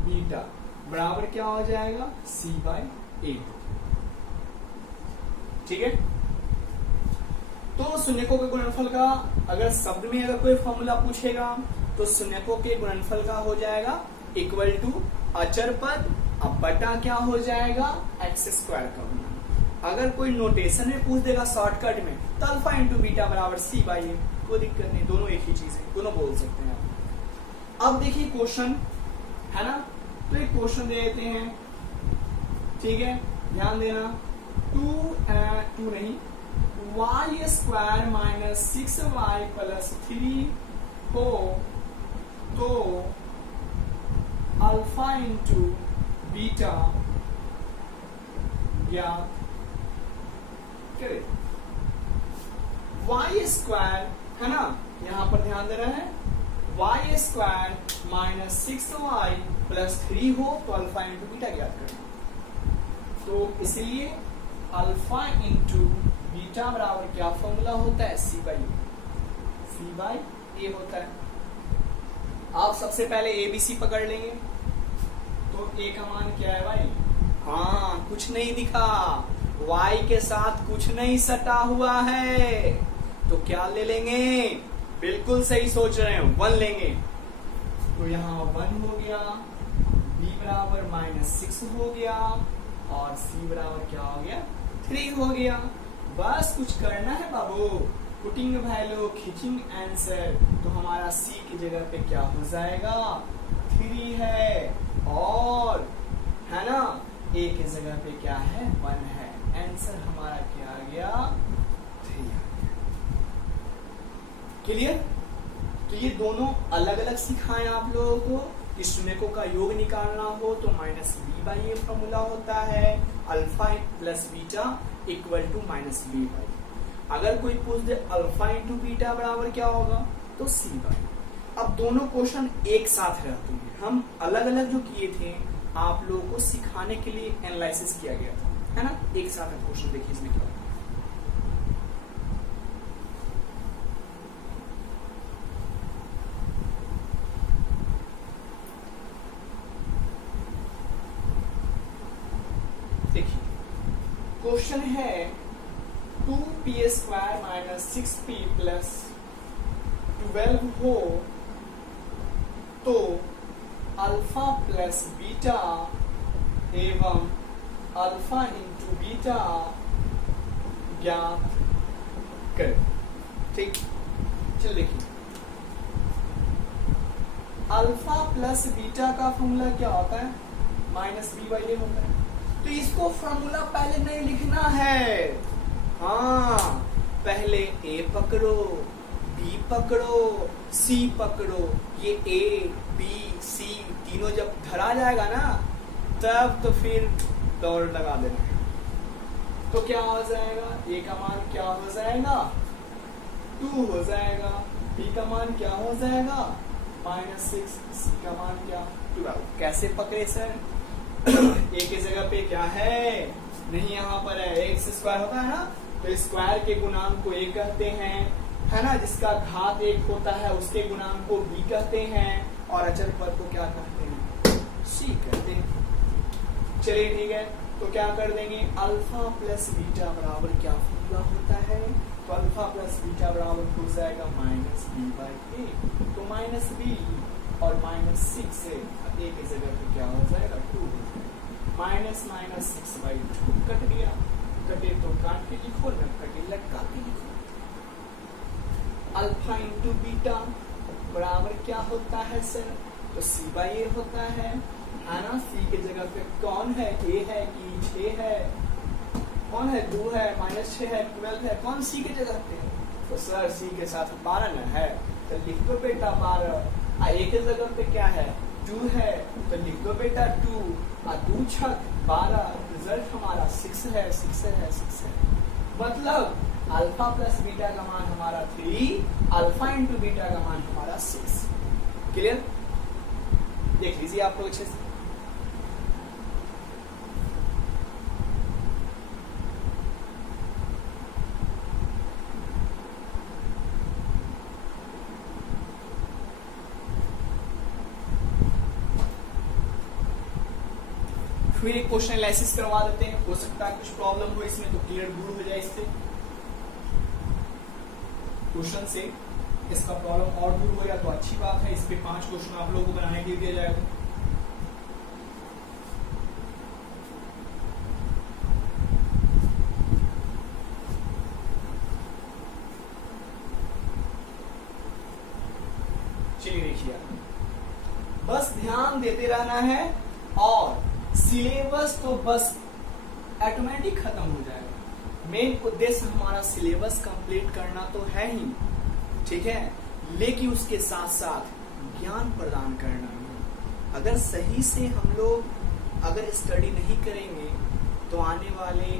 बीटा बराबर क्या हो जाएगा c/a। ठीक है, तो शून्यकों के गुणनफल का अगर शब्द में अगर कोई फॉर्मूला पूछेगा तो शून्यकों के गुणनफल का हो जाएगा इक्वल टू अचर पद अब बटा क्या हो जाएगा x² का गुणा। अगर कोई नोटेशन में पूछ देगा शॉर्टकट में तो अल्फा इंटू बीटा बराबर c/a, कोई दिक्कत नहीं, दोनों एक ही चीज है, दोनों बोल सकते हैं आप। अब देखिए क्वेश्चन है ना, तो एक क्वेश्चन दे देते हैं। ठीक है, ध्यान देना, 2 नहीं y² - 6y + 3 हो तो अल्फा इंटू बीटा ज्ञात करें। y² है ना, यहां पर ध्यान दे रहे हैं, y² - 6y + 3 हो तो अल्फा इंटू बीटा ज्ञात करें। तो इसलिए अल्फा इंटू बीटा बराबर क्या फॉर्मूला होता है c/a होता है। आप सबसे पहले ABC पकड़ लेंगे, तो a का मान क्या है भाई, हाँ कुछ नहीं दिखा, y के साथ कुछ नहीं सटा हुआ है, तो क्या ले लेंगे, बिल्कुल सही सोच रहे हैं 1 लेंगे। तो यहाँ 1 हो गया, b बराबर -6 हो गया और c बराबर क्या हो गया 3 हो गया। बस कुछ करना है बाबू, पुटिंग वैल्यू खींचिंग आंसर। तो हमारा c की जगह पे क्या हो जाएगा 3 है, और है ना a की जगह पे क्या है 1 है। आंसर हमारा क्या आ गया 3 आ गया। क्लियर? तो ये दोनों अलग अलग सिखाए आप लोगों को कि शून्यकों का योग निकालना हो तो -b/a फॉर्मूला होता है, alpha plus beta equal to -b/a। अगर कोई पूछ दे अल्फा इंटू बीटा बराबर क्या होगा तो c/a। अब दोनों क्वेश्चन एक साथ रहते हैं, हम अलग अलग जो किए थे आप लोगों को सिखाने के लिए एनालिसिस किया गया था, है ना। एक साथ क्वेश्चन देखिए इसमें क्या होता है। देखिए क्वेश्चन है 2p² माइनस 6p प्लस 12 हो तो अल्फा प्लस बीटा एवं अल्फा इंटू बीटा ज्ञात कर। ठीक, चल देखिए अल्फा प्लस बीटा का फॉर्मूला क्या होता है, माइनस बी बाई ए होता है। तो इसको फॉर्मूला पहले नहीं लिखना है, हाँ पहले ए पकड़ो, बी पकड़ो, सी पकड़ो। ये ए बी सी तीनों जब धरा जाएगा ना तब तो फिर दौड़ लगा देना है। तो क्या हो जाएगा, ए का मान क्या हो जाएगा 2 हो जाएगा, बी का मान क्या हो जाएगा -6, सी का मान क्या 12। कैसे पकड़े सर, ए की जगह पे क्या है, नहीं यहाँ पर है, एक्स स्क्वायर होता है ना, तो स्क्वायर के गुणांक को ए कहते हैं, है ना। जिसका घात 1 होता है उसके गुणांक को बी कहते हैं और अचर पद को क्या कहते हैं, सी कहते हैं। चलिए ठीक है, तो क्या कर देंगे अल्फा प्लस बीटा बराबर क्या फॉर्मूला होता है, तो अल्फा प्लस बीटा बराबर हो जाएगा -b/a। तो -b और -6 से ए की जगह पे क्या हो जाएगा 2 हो जाएगा, -6/2 कट गया, कटे तो काट के लिखो, न कटे लटका के लिखो। अल्फा इंटू बीटा बराबर क्या होता है सर, तो c/a होता है ना। c के जगह पे कौन है, a है कि 6 है, कौन है 2 है, -6 है, 12 है, कौन c के जगह पे, तो सर c के साथ 12 न है तो लिख दो बेटा 12। a के जगह पे क्या है 2 है तो लिख दो बेटा 2, 2 छक 12, रिजल्ट हमारा 6 है, 6 है, 6 है। मतलब अल्फा प्लस बीटा का मान हमारा 3, अल्फा इंटू बीटा का मान हमारा 6। क्लियर, देख लीजिए आप लोग अच्छे से। फिर एक क्वेश्चन एनालिसिस करवा देते हैं, हो सकता है कुछ प्रॉब्लम हो इसमें तो क्लियर दूर हो जाए इससे, क्वेश्चन से इसका प्रॉब्लम और दूर हो गया तो अच्छी बात है। इस पे 5 क्वेश्चन आप लोगों को बनाने के लिए दिया जाएगा। चलिए देखिए, बस ध्यान देते रहना है और सिलेबस तो बस ऑटोमेटिक खत्म हो जाएगा। मेन उद्देश्य हमारा सिलेबस कंप्लीट करना तो है ही, ठीक है, लेकिन उसके साथ साथ ज्ञान प्रदान करना है। अगर सही से हम लोग अगर स्टडी नहीं करेंगे तो आने वाले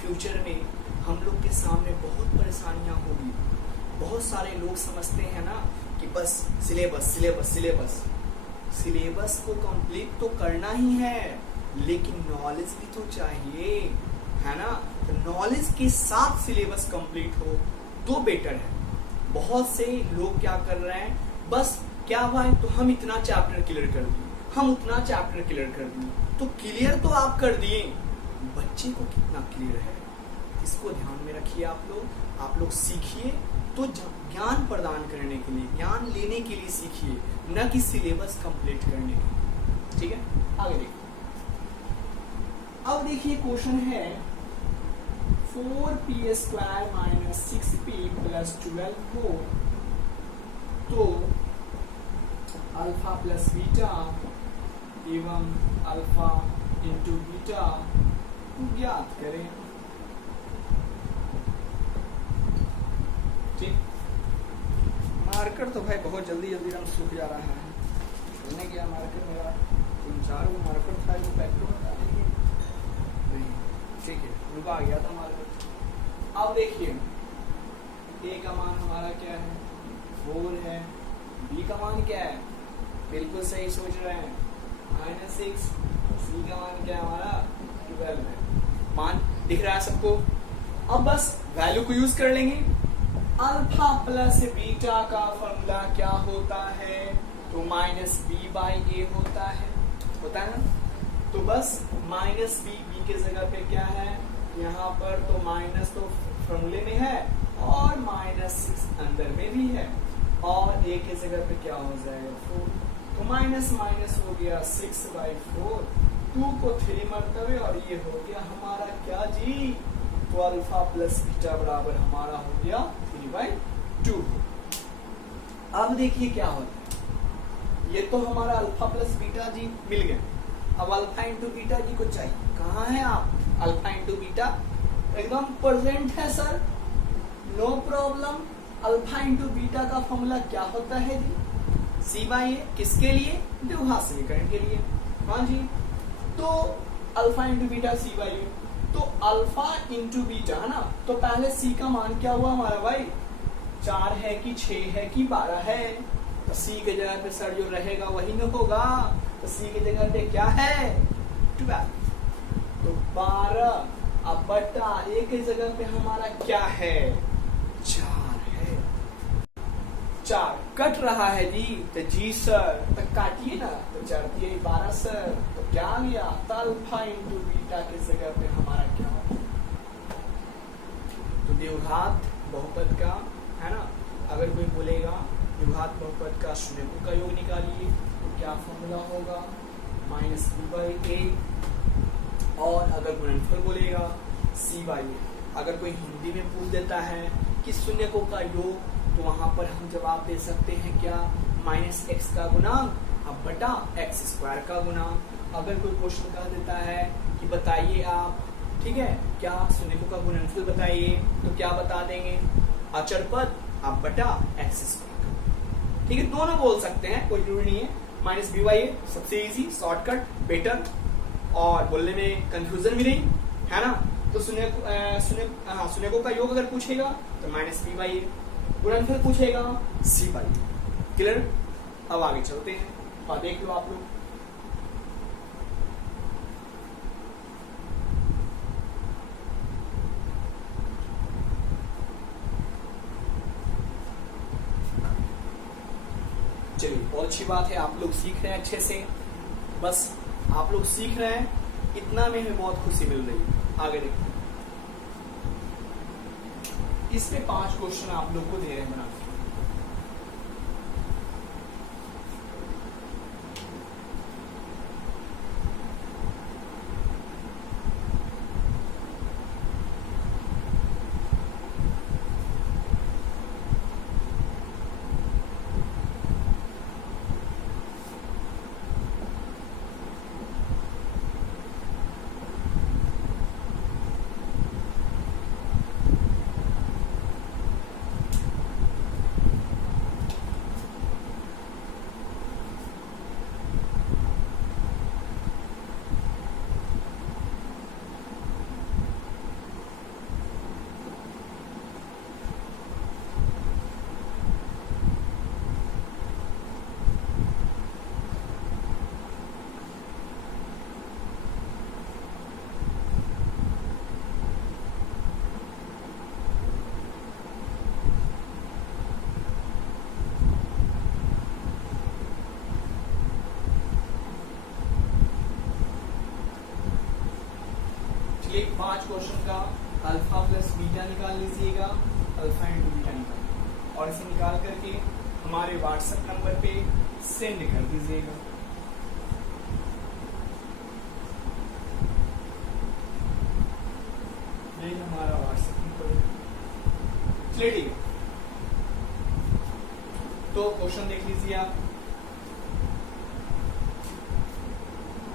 फ्यूचर में हम लोग के सामने बहुत परेशानियां होगी। बहुत सारे लोग समझते हैं ना कि बस सिलेबस सिलेबस सिलेबस सिलेबस को कंप्लीट तो करना ही है, लेकिन नॉलेज भी तो चाहिए, है ना। तो नॉलेज के साथ सिलेबस कंप्लीट हो तो बेटर है। बहुत से लोग क्या कर रहे हैं, बस क्या भाई तो हम इतना चैप्टर क्लियर कर दिए, हम उतना चैप्टर क्लियर कर दिए, तो क्लियर तो आप कर दिए, बच्चे को कितना क्लियर है इसको ध्यान में रखिए। आप लोग सीखिए तो ज्ञान प्रदान करने के लिए, ज्ञान लेने के लिए सीखिए, न कि सिलेबस कंप्लीट करने के लिए। ठीक है, आगे देखिए। अब देखिए क्वेश्चन है 4p² माइनस 6p प्लस 12 हो तो अल्फा प्लस बीटा एवं अल्फा इंटू बीटा ज्ञात करें। ठीक, मार्कर तो भाई बहुत जल्दी जल्दी रंग सूख जा रहा है। मैंने क्या मार्कर मेरा 3-4 मार्कर था जो पैक हो रहा है, ठीक है, रुका गया था मार्कर। अब देखिए ए का मान हमारा क्या है 4 है, बी का मान क्या है, बिल्कुल सही सोच रहे हैं, -6। सी का मान क्या है हमारा, 12 है। मान दिख रहा है सबको। अब बस वैल्यू को यूज कर लेंगे। अल्फा प्लस बीटा का फॉर्मूला क्या होता है, तो -b/a होता है ना। तो बस -b के जगह पे क्या है यहाँ पर, तो माइनस तो फॉर्मूले में है और -6 अंदर में भी है, और a के जगह पे क्या हो जाएगा 4, तो माइनस माइनस हो गया 6/4, 2 को 3 मरतबे, और ये हो गया हमारा क्या जी, तो अल्फा प्लस बीटा बराबर हमारा हो गया 3/2। अब देखिए क्या होता है, ये तो हमारा अल्फा प्लस बीटा जी मिल गया। अब अल्फा इंटू बीटा जी को चाहिए, कहाँ है आप, अल्फा इंटू बीटा एकदम प्रेजेंट है sir, no problem. Alpha into beta का फॉर्मूला क्या होता है जी, c/a, किसके लिए, द्विघात समीकरण के लिए। हाँ जी, तो अल्फा इंटू बीटा c/a, तो अल्फा इंटू बीटा है ना, तो पहले c का मान क्या हुआ हमारा भाई, 4 है कि 6 है कि 12 है, तो c के जगह पे सर जो रहेगा वही न होगा, तो c के जगह पे क्या है 12, तो 12 अब बटा a के जगह पे हमारा क्या है 4 है, 4 कट रहा है जी, तो जी सर, तो काटिए ना, तो 4 दिए 12 सर, तो क्या आ गया, तो अल्फा इंटू बीटा के जगह पे हमारा क्या होगा, तो द्विघात बहुपद का है ना, अगर कोई बोलेगा द्विघात बहुपद का शून्यकों का योग निकालिए, तो क्या फॉर्मूला होगा -b/a, और अगर गुणनफल बोलेगा c/a। अगर कोई हिंदी में पूछ देता है कि शून्यकों का योग, तो वहां पर हम जवाब दे सकते हैं क्या, -x का गुणांक अब बटा x² का गुणांक। अगर कोई क्वेश्चन कह देता है कि बताइए आप, ठीक है, क्या शून्यकों का गुणनफल बताइए, तो क्या बता देंगे, अचर पद अब बटा x²। ठीक है, दोनों बोल सकते हैं, कोई जरूरी नहीं है। -b/a सबसे इजी, शॉर्टकट, बेटर, और बोलने में कंफ्यूजन भी नहीं है ना। तो शून्यकों का योग अगर पूछेगा तो -b/a, गुणनफल पूछेगा c/a। क्लियर, अब आगे चलते हैं और देख लो आप लोग। चलिए, बहुत अच्छी बात है, आप लोग सीख रहे हैं अच्छे से, बस आप लोग सीख रहे हैं, इतना में हमें बहुत खुशी मिल रही है। आगे देखिए, इसमें 5 क्वेश्चन आप लोग को दे रहे हैं बना। चलिए, 5 क्वेश्चन का अल्फा प्लस बीटा निकाल लीजिएगा, अल्फा इंटू बीटा निकाल, और इसे निकाल करके हमारे व्हाट्सएप नंबर पे सेंड कर दीजिएगा। ये हमारा व्हाट्सएप नंबर है। चलिए ठीक है, तो क्वेश्चन देख लीजिए, आप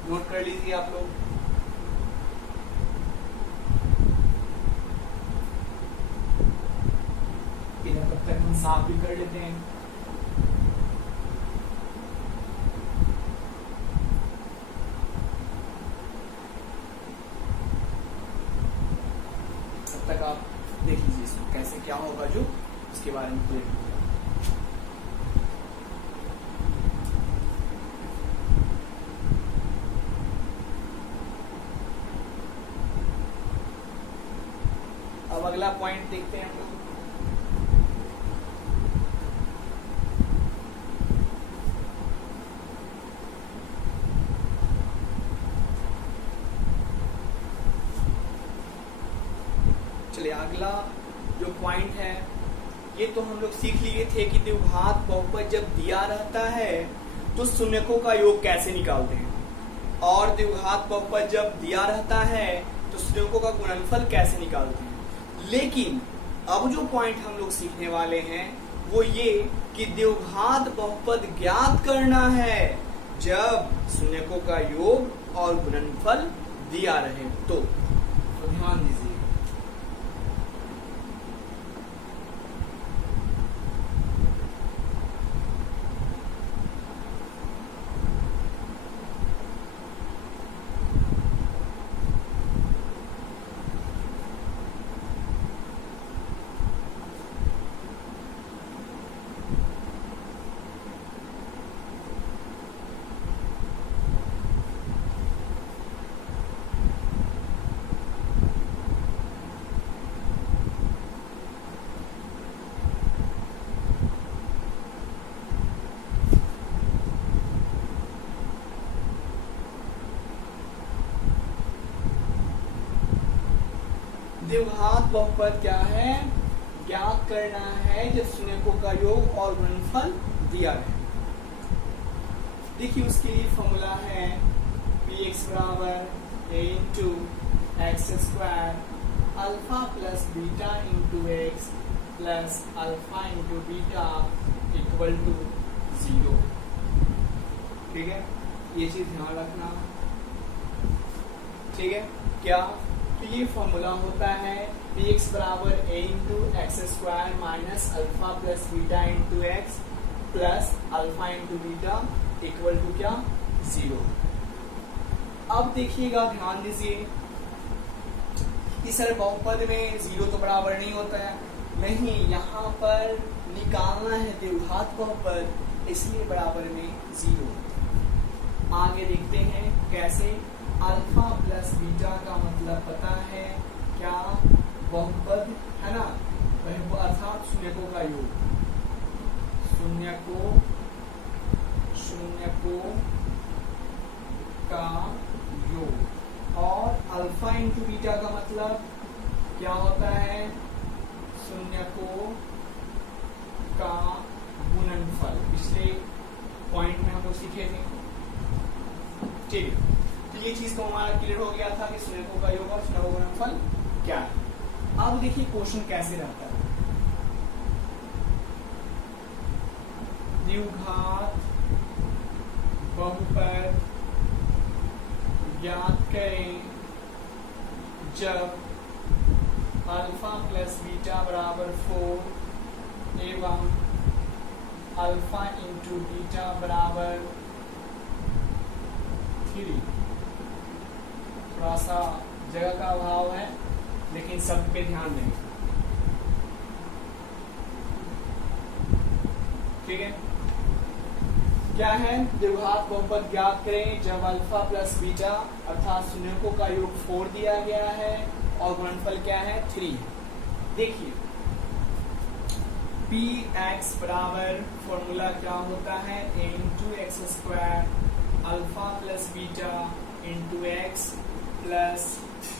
नोट कर लीजिए आप लोग। तब तक हम साफ भी कर लेते हैं। तब तक आप देख लीजिए इसको कैसे क्या होगा, जो इसके बारे में क्लियर। अब अगला पॉइंट देखते हैं हम लोग। चलिए अगला जो पॉइंट है, ये तो हम लोग सीख लिए थे कि द्विघात बहुपद जब दिया रहता है तो शून्यकों का योग कैसे निकालते हैं, और द्विघात बहुपद जब दिया रहता है तो शून्यकों का गुणनफल कैसे निकालते हैं। लेकिन अब जो पॉइंट हम लोग सीखने वाले हैं वो ये कि द्विघात बहुपद ज्ञात करना है जब शून्यकों का योग और गुणनफल दिया रहे तो ध्यान दीजिए। द्विघात बहुपद क्या है, ज्ञात करना है जब शून्यकों का योग और गुणनफल दिया है। देखिए उसके लिए फॉर्मूला है px बराबर a into x square alpha plus beta into x plus alpha into beta equal to 0। ठीक है, ये चीज ध्यान रखना। ठीक है, क्या तो ये फॉर्मूला होता है px बराबर a into x square minus alpha plus beta into x plus alpha into beta equal to क्या 0। अब देखिएगा, ध्यान दीजिए, इस बहुपद में 0 तो बराबर नहीं होता है, नहीं, यहाँ पर निकालना है द्विघात बहुपद, इसलिए बराबर में 0। आगे देखते हैं कैसे। अल्फा प्लस बीटा का मतलब पता है क्या, बहुपद है ना, अर्थात शून्यकों का योग, शून्यकों का योग, और अल्फा इंटू बीटा का मतलब क्या होता है, शून्यकों का गुणनफल। पिछले पॉइंट में हम लोग सीखे थे। ठीक है, तो ये चीज तो हमारा क्लियर हो गया था कि शून्यकों का योग और शून्यकों का गुणनफल क्या है। अब देखिए क्वेश्चन कैसे रहता है। द्विघात बहुपद ज्ञात करें जब अल्फा प्लस बीटा बराबर 4 एवं अल्फा इंटू बीटा बराबर 3। थोड़ा सा जगह का अभाव है, लेकिन सब पे ध्यान दें। ठीक है, क्या है, द्विघात बहुपद ज्ञात करें जब अल्फा प्लस बीटा अर्थात शून्यकों का योग 4 दिया गया है और गुणनफल क्या है 3। देखिए px बराबर फॉर्मूला क्या होता है, a into x square alpha plus beta into x plus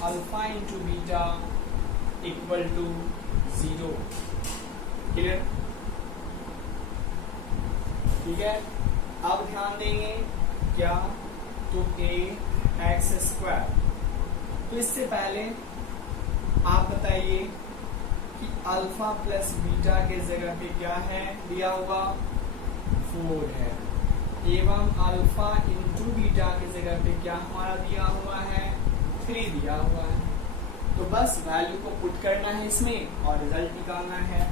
alpha into beta equal to 0। Clear? ठीक है, अब ध्यान देंगे क्या, तो a एक्स स्क्वायर। तो इससे पहले आप बताइए कि अल्फा प्लस बीटा के जगह पे क्या है दिया हुआ, 4 है, एवं अल्फा इंटू बीटा के जगह पे क्या हमारा दिया हुआ है, 3 दिया हुआ है। तो बस वैल्यू को पुट करना है इसमें और रिजल्ट निकालना है।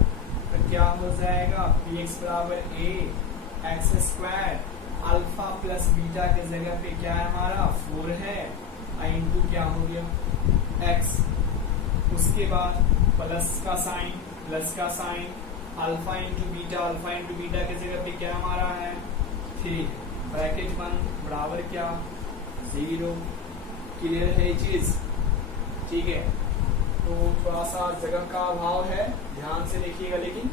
तो क्या हो जाएगा, px बराबर a x square alpha plus beta के जगह पे क्या है हमारा 4 है, इंटू क्या हो गया x, उसके बाद प्लस का साइन अल्फा इंटू बीटा के जगह पे क्या हमारा है 3, ब्रैकेट बंद बराबर क्या 0। क्लियर है ये चीज? ठीक है, तो थोड़ा सा जगह का अभाव है, ध्यान से देखिएगा। लेकिन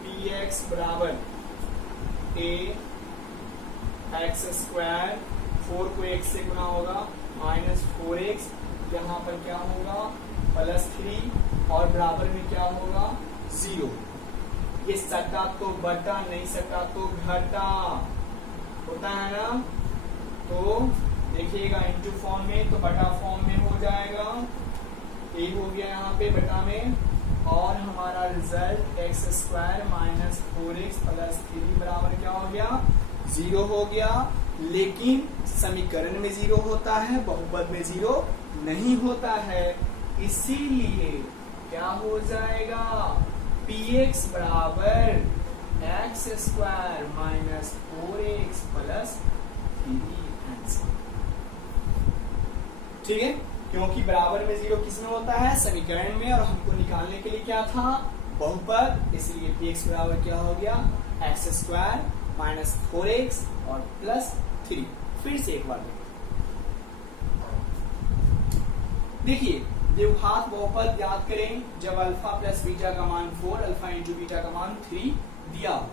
पी एक्स बराबर ए एक्स स्क्वायर, 4 को x से गुना होगा माइनस 4x, यहाँ पर क्या होगा प्लस 3 और बराबर में क्या होगा 0। ये सटा तो बटा, नहीं सटा तो घटा होता है ना। तो देखिएगा इंटू फॉर्म में तो बटा फॉर्म में हो जाएगा, ए हो गया यहाँ पे बटा में, और हमारा result x square minus 4x plus 3 बराबर क्या हो गया 0 हो गया। लेकिन समीकरण में 0 होता है, बहुपद में 0 नहीं होता है, इसीलिए क्या हो जाएगा px बराबर x square minus 4x plus 3 ठीक है, क्योंकि बराबर में 0 किसमें होता है समीकरण में, और हमको निकालने के लिए क्या था बहुपद, इसलिए px बराबर क्या हो गया एक्स स्क्वायर माइनस 4x और प्लस 3। फिर से एक बार देखिए द्विघात बहुपद याद करें जब अल्फा प्लस बीटा का मान 4, अल्फा इंटू बीटा का मान 3 दिया हो,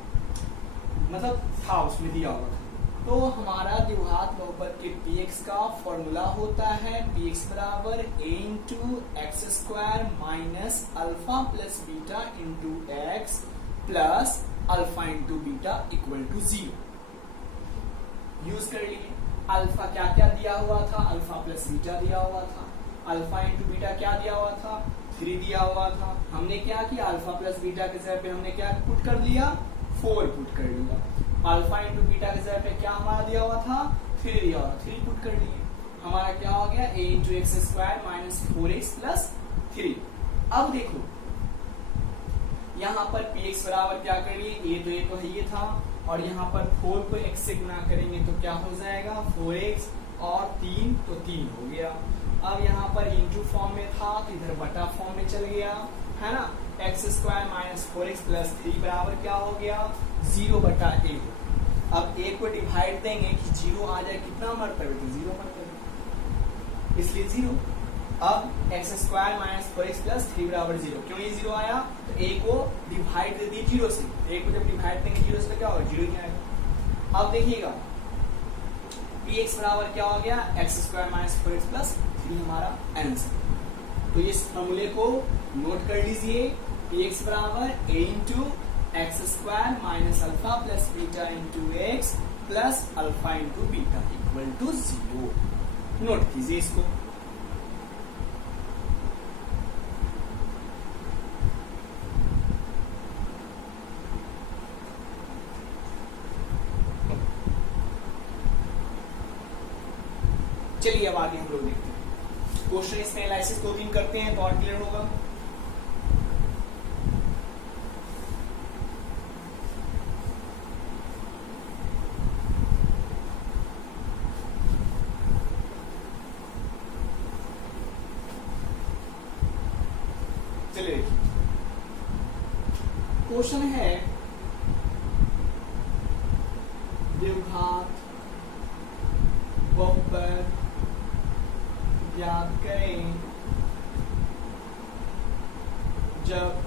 मतलब था उसमें दिया हुआ था, तो हमारा द्विघात बहुपद के px का फॉर्मूला होता है px बराबर a into x square minus alpha plus beta into x plus alpha into beta equal to 0। Use कर लिए। अल्फा क्या क्या दिया हुआ था, अल्फा प्लस बीटा दिया हुआ था, अल्फा इंटू बीटा क्या दिया हुआ था 3 दिया हुआ था। हमने क्या किया अल्फा प्लस बीटा के जगह पे हमने क्या पुट कर दिया 4 पुट कर लिया। अल्फा इंटू बीटा के जगह पे क्या हमारा दिया हुआ था 3 दिया हुआ, 3 पुट कर लिए। हमारा क्या हो गया a into x square minus 4x plus 3। अब देखो यहाँ पर px बराबर क्या करिए a तो है ये था, और यहाँ पर 4 को x से गुना करेंगे तो क्या हो जाएगा 4x और 3 तो 3 हो गया। अब यहाँ पर इंटू फॉर्म में था तो इधर बटा फॉर्म में चल गया है ना, x square minus 4x plus 3 बराबर क्या हो गया 0 बटा a। अब a को डिवाइड देंगे कि 0 आ जाए कितना मरतबे तो 0 मरतबे, इसलिए 0। अब x square minus 4x plus 3 बराबर 0, क्यों ये 0 आया तो a को डिवाइड दे दी 0 से, a को जब डिवाइड देंगे 0 से तो क्या होगा 0 ही आएगा। अब देखिएगा px बराबर क्या हो गया x square minus 4x plus 3 हमारा आंसर। तो इस फॉर्मूले को नोट कर लीजिए px बराबर a into x square minus alpha plus beta into x plus alpha into beta equal to 0। Note कीजिए इसको। चलिए अब आगे हम लोग देखते हैं क्वेश्चन, इसमें एनालिसिस 2-3 करते हैं तो और क्लियर होगा। चलिए देखिए क्वेश्चन है द्विघात बहुपद याद करें जब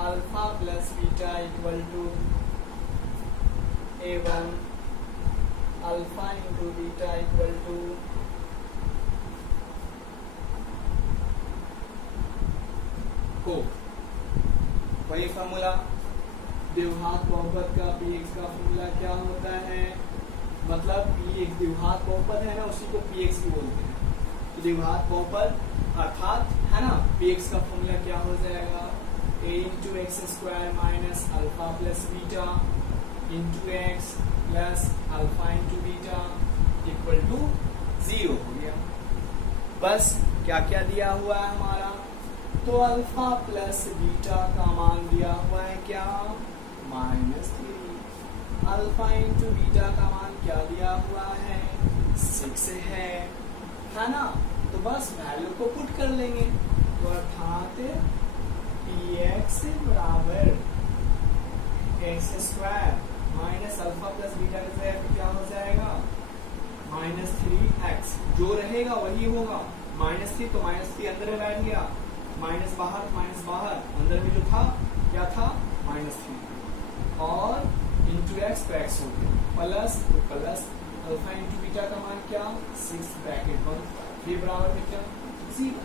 alpha plus beta equal to a1 alpha into beta equal to को वही फॉर्मूला द्विघात बहुपद का px का फॉर्मूला क्या होता है, मतलब px द्विघात बहुपद है ना उसी को px भी बोलते हैं। द्विघात बहुपद अर्थात है ना px का फॉर्मूला क्या हो जाएगा a into x square minus alpha plus beta into x plus alpha into beta equal to 0 हो गया। बस क्या क्या दिया हुआ है हमारा, तो अल्फा प्लस बीटा का मान दिया हुआ है क्या -3, अल्फा इंटू बीटा का मान क्या दिया हुआ है 6 है ना। तो बस वैल्यू को पुट कर लेंगे, तो अर्थात px बराबर x square minus alpha plus beta का क्या हो जाएगा -3x, जो रहेगा वही होगा। -3 तो -3 अंदर में बैठ गया, माइनस बाहर, अंदर में जो था क्या था -3, और इंटू एक्स तो एक्स हो गया, प्लस तो प्लस अल्फा इंटू बीटा का मान क्या 6 ब्रैकेट बंद, ये बराबर में क्या 0।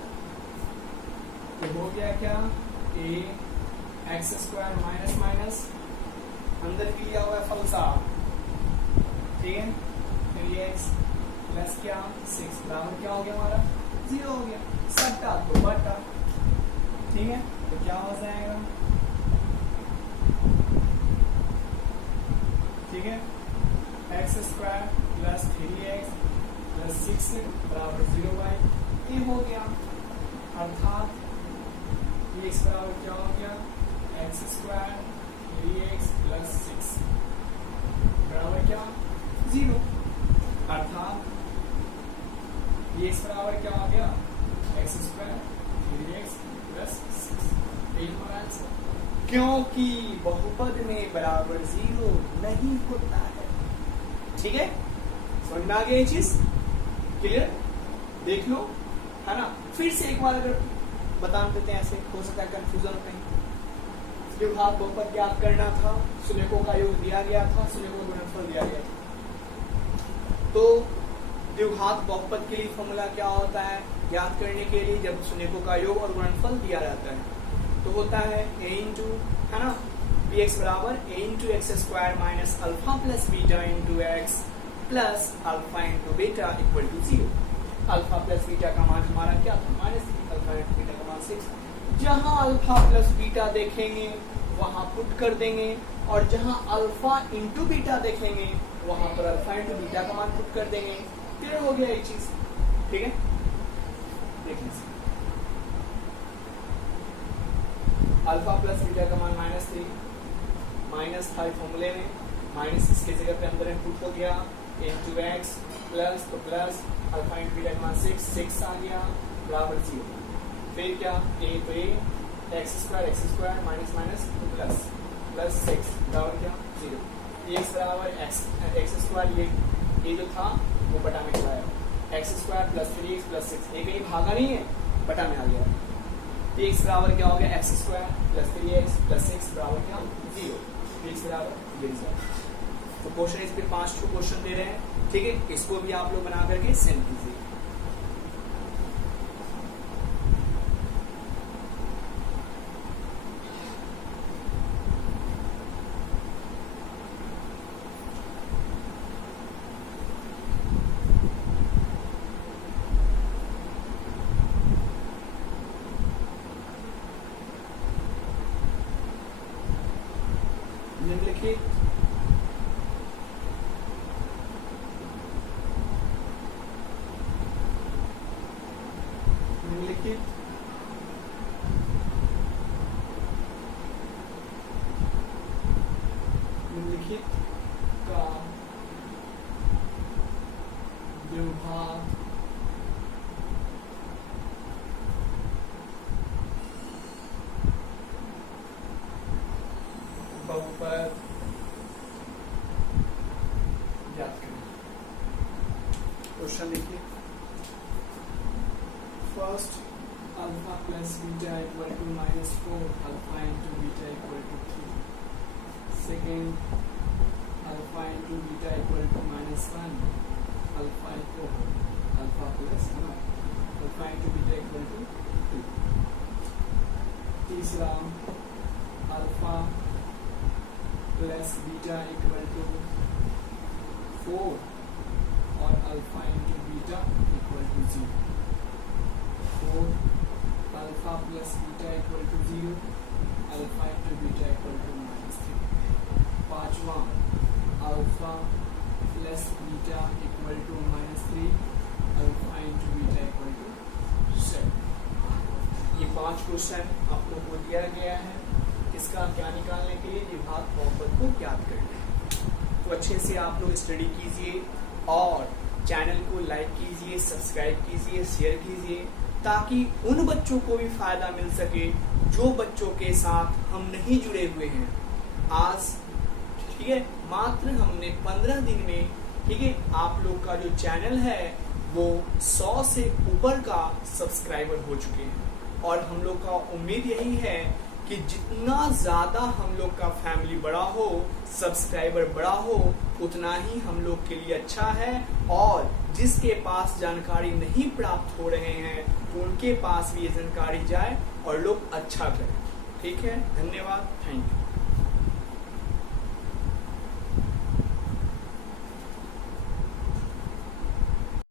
तो हो गया क्या a x square minus minus अंदर भी लिया हुआ है फलसा, ठीक है, 3x प्लस क्या 6 बराबर क्या हो गया हमारा 0 हो गया, सट्टा तो बट्टा, ठीक है। तो क्या हो जाएगा, ठीक है, x square plus 3x plus 6 बराबर 0 बाई ए हो गया, अर्थात x बराबर क्या हो गया एक्स स्क्वायर 3x प्लस 6 बराबर क्या 0, अर्थात x बराबर क्या हो गया एक्स स्क्वायर 3x प्लस 6, यही हमारा आंसर, क्योंकि बहुपद में बराबर 0 नहीं होता है, ठीक है। समझ में आ गया ये चीज, क्लियर, देख लो, है ना। फिर से एक बार अगर बता देते हैं, ऐसे हो सकता है कंफ्यूजन कहीं। द्विघात बहुपद ज्ञात करना था, सुलेखों का योग दिया गया था, सुलेखों का गुणनफल दिया गया था। तो द्विघात बहुपद के लिए फॉर्मूला क्या होता है ज्ञात करने के लिए, जब सुलेखों का योग और गुणनफल दिया जाता है तो होता है a इंटू, है ना, bx बराबर a into x square minus alpha plus beta into x plus alpha into beta equal to 0। Alpha plus beta का मान हमारा क्या था -3, अल्फा इंटू बीटा का मान 6। जहां अल्फा प्लस बीटा देखेंगे वहां पुट कर देंगे, और जहां अल्फा इंटू बीटा देखेंगे वहां पर अल्फा इंटू बीटा का मान पुट कर देंगे, क्लियर हो गया ये चीज, ठीक है। देख लीजिए, अल्फा प्लस बीटा का मान -3, माइनस था फॉर्मूले में, माइनस इसके जगह पे अंदर पुट हो गया इंटू एक्स प्लस तो प्लस अल्फा इंटू बीटा का मान 6 आ गया बराबर 0। फिर क्या a तो a x square minus minus तो प्लस प्लस 6 बराबर क्या 0। x बराबर एक्स स्क्वायर, ये जो था वो बटा में चला आया, x square plus 3x plus 6, ये कहीं भागा नहीं है, बटा में आ गया। तो x बराबर क्या हो गया x square plus 3x plus 6 बराबर क्या 0, x बराबर ये रिजल्ट। तो क्वेश्चन इस पे 5 क्वेश्चन दे रहे हैं, ठीक है, इसको भी आप लोग बना करके सेंड कीजिए। निम्नलिखित का द्विघात बहुपद ज्ञात करें। क्वेश्चन देखिए, first alpha plus beta equal to -4 alpha into beta equal to 3। Second alpha into beta equal to -1 alpha plus alpha into beta equal to 2। तीसरा alpha plus beta equal to 4 और alpha into beta equal to 0। 4 alpha plus beta equal to 0, alpha into beta equal to -3। पांचवा alpha plus beta equal to -3, alpha into beta equal to 7। ये 5 question आपको को दिया गया है, इसका क्या निकालने के लिए द्विघात बहुपद को ज्ञात करना है। तो अच्छे से आप लोग स्टडी कीजिए और चैनल को लाइक कीजिए, सब्सक्राइब कीजिए, शेयर कीजिए, ताकि उन बच्चों को भी फायदा मिल सके जो बच्चों के साथ हम नहीं जुड़े हुए हैं। आज ठीक है, मात्र हमने 15 दिन में ठीक है। आप लोग का जो चैनल है वो 100 से ऊपर का सब्सक्राइबर हो चुके हैं और हम लोग का उम्मीद यही है कि जितना ज्यादा हम लोग का फैमिली बड़ा हो, सब्सक्राइबर बड़ा हो, उतना ही हम लोग के लिए अच्छा है। और जिसके पास जानकारी नहीं प्राप्त हो रहे हैं उनके पास भी ये जानकारी जाए और लोग अच्छा करें। ठीक है, धन्यवाद, थैंक यू।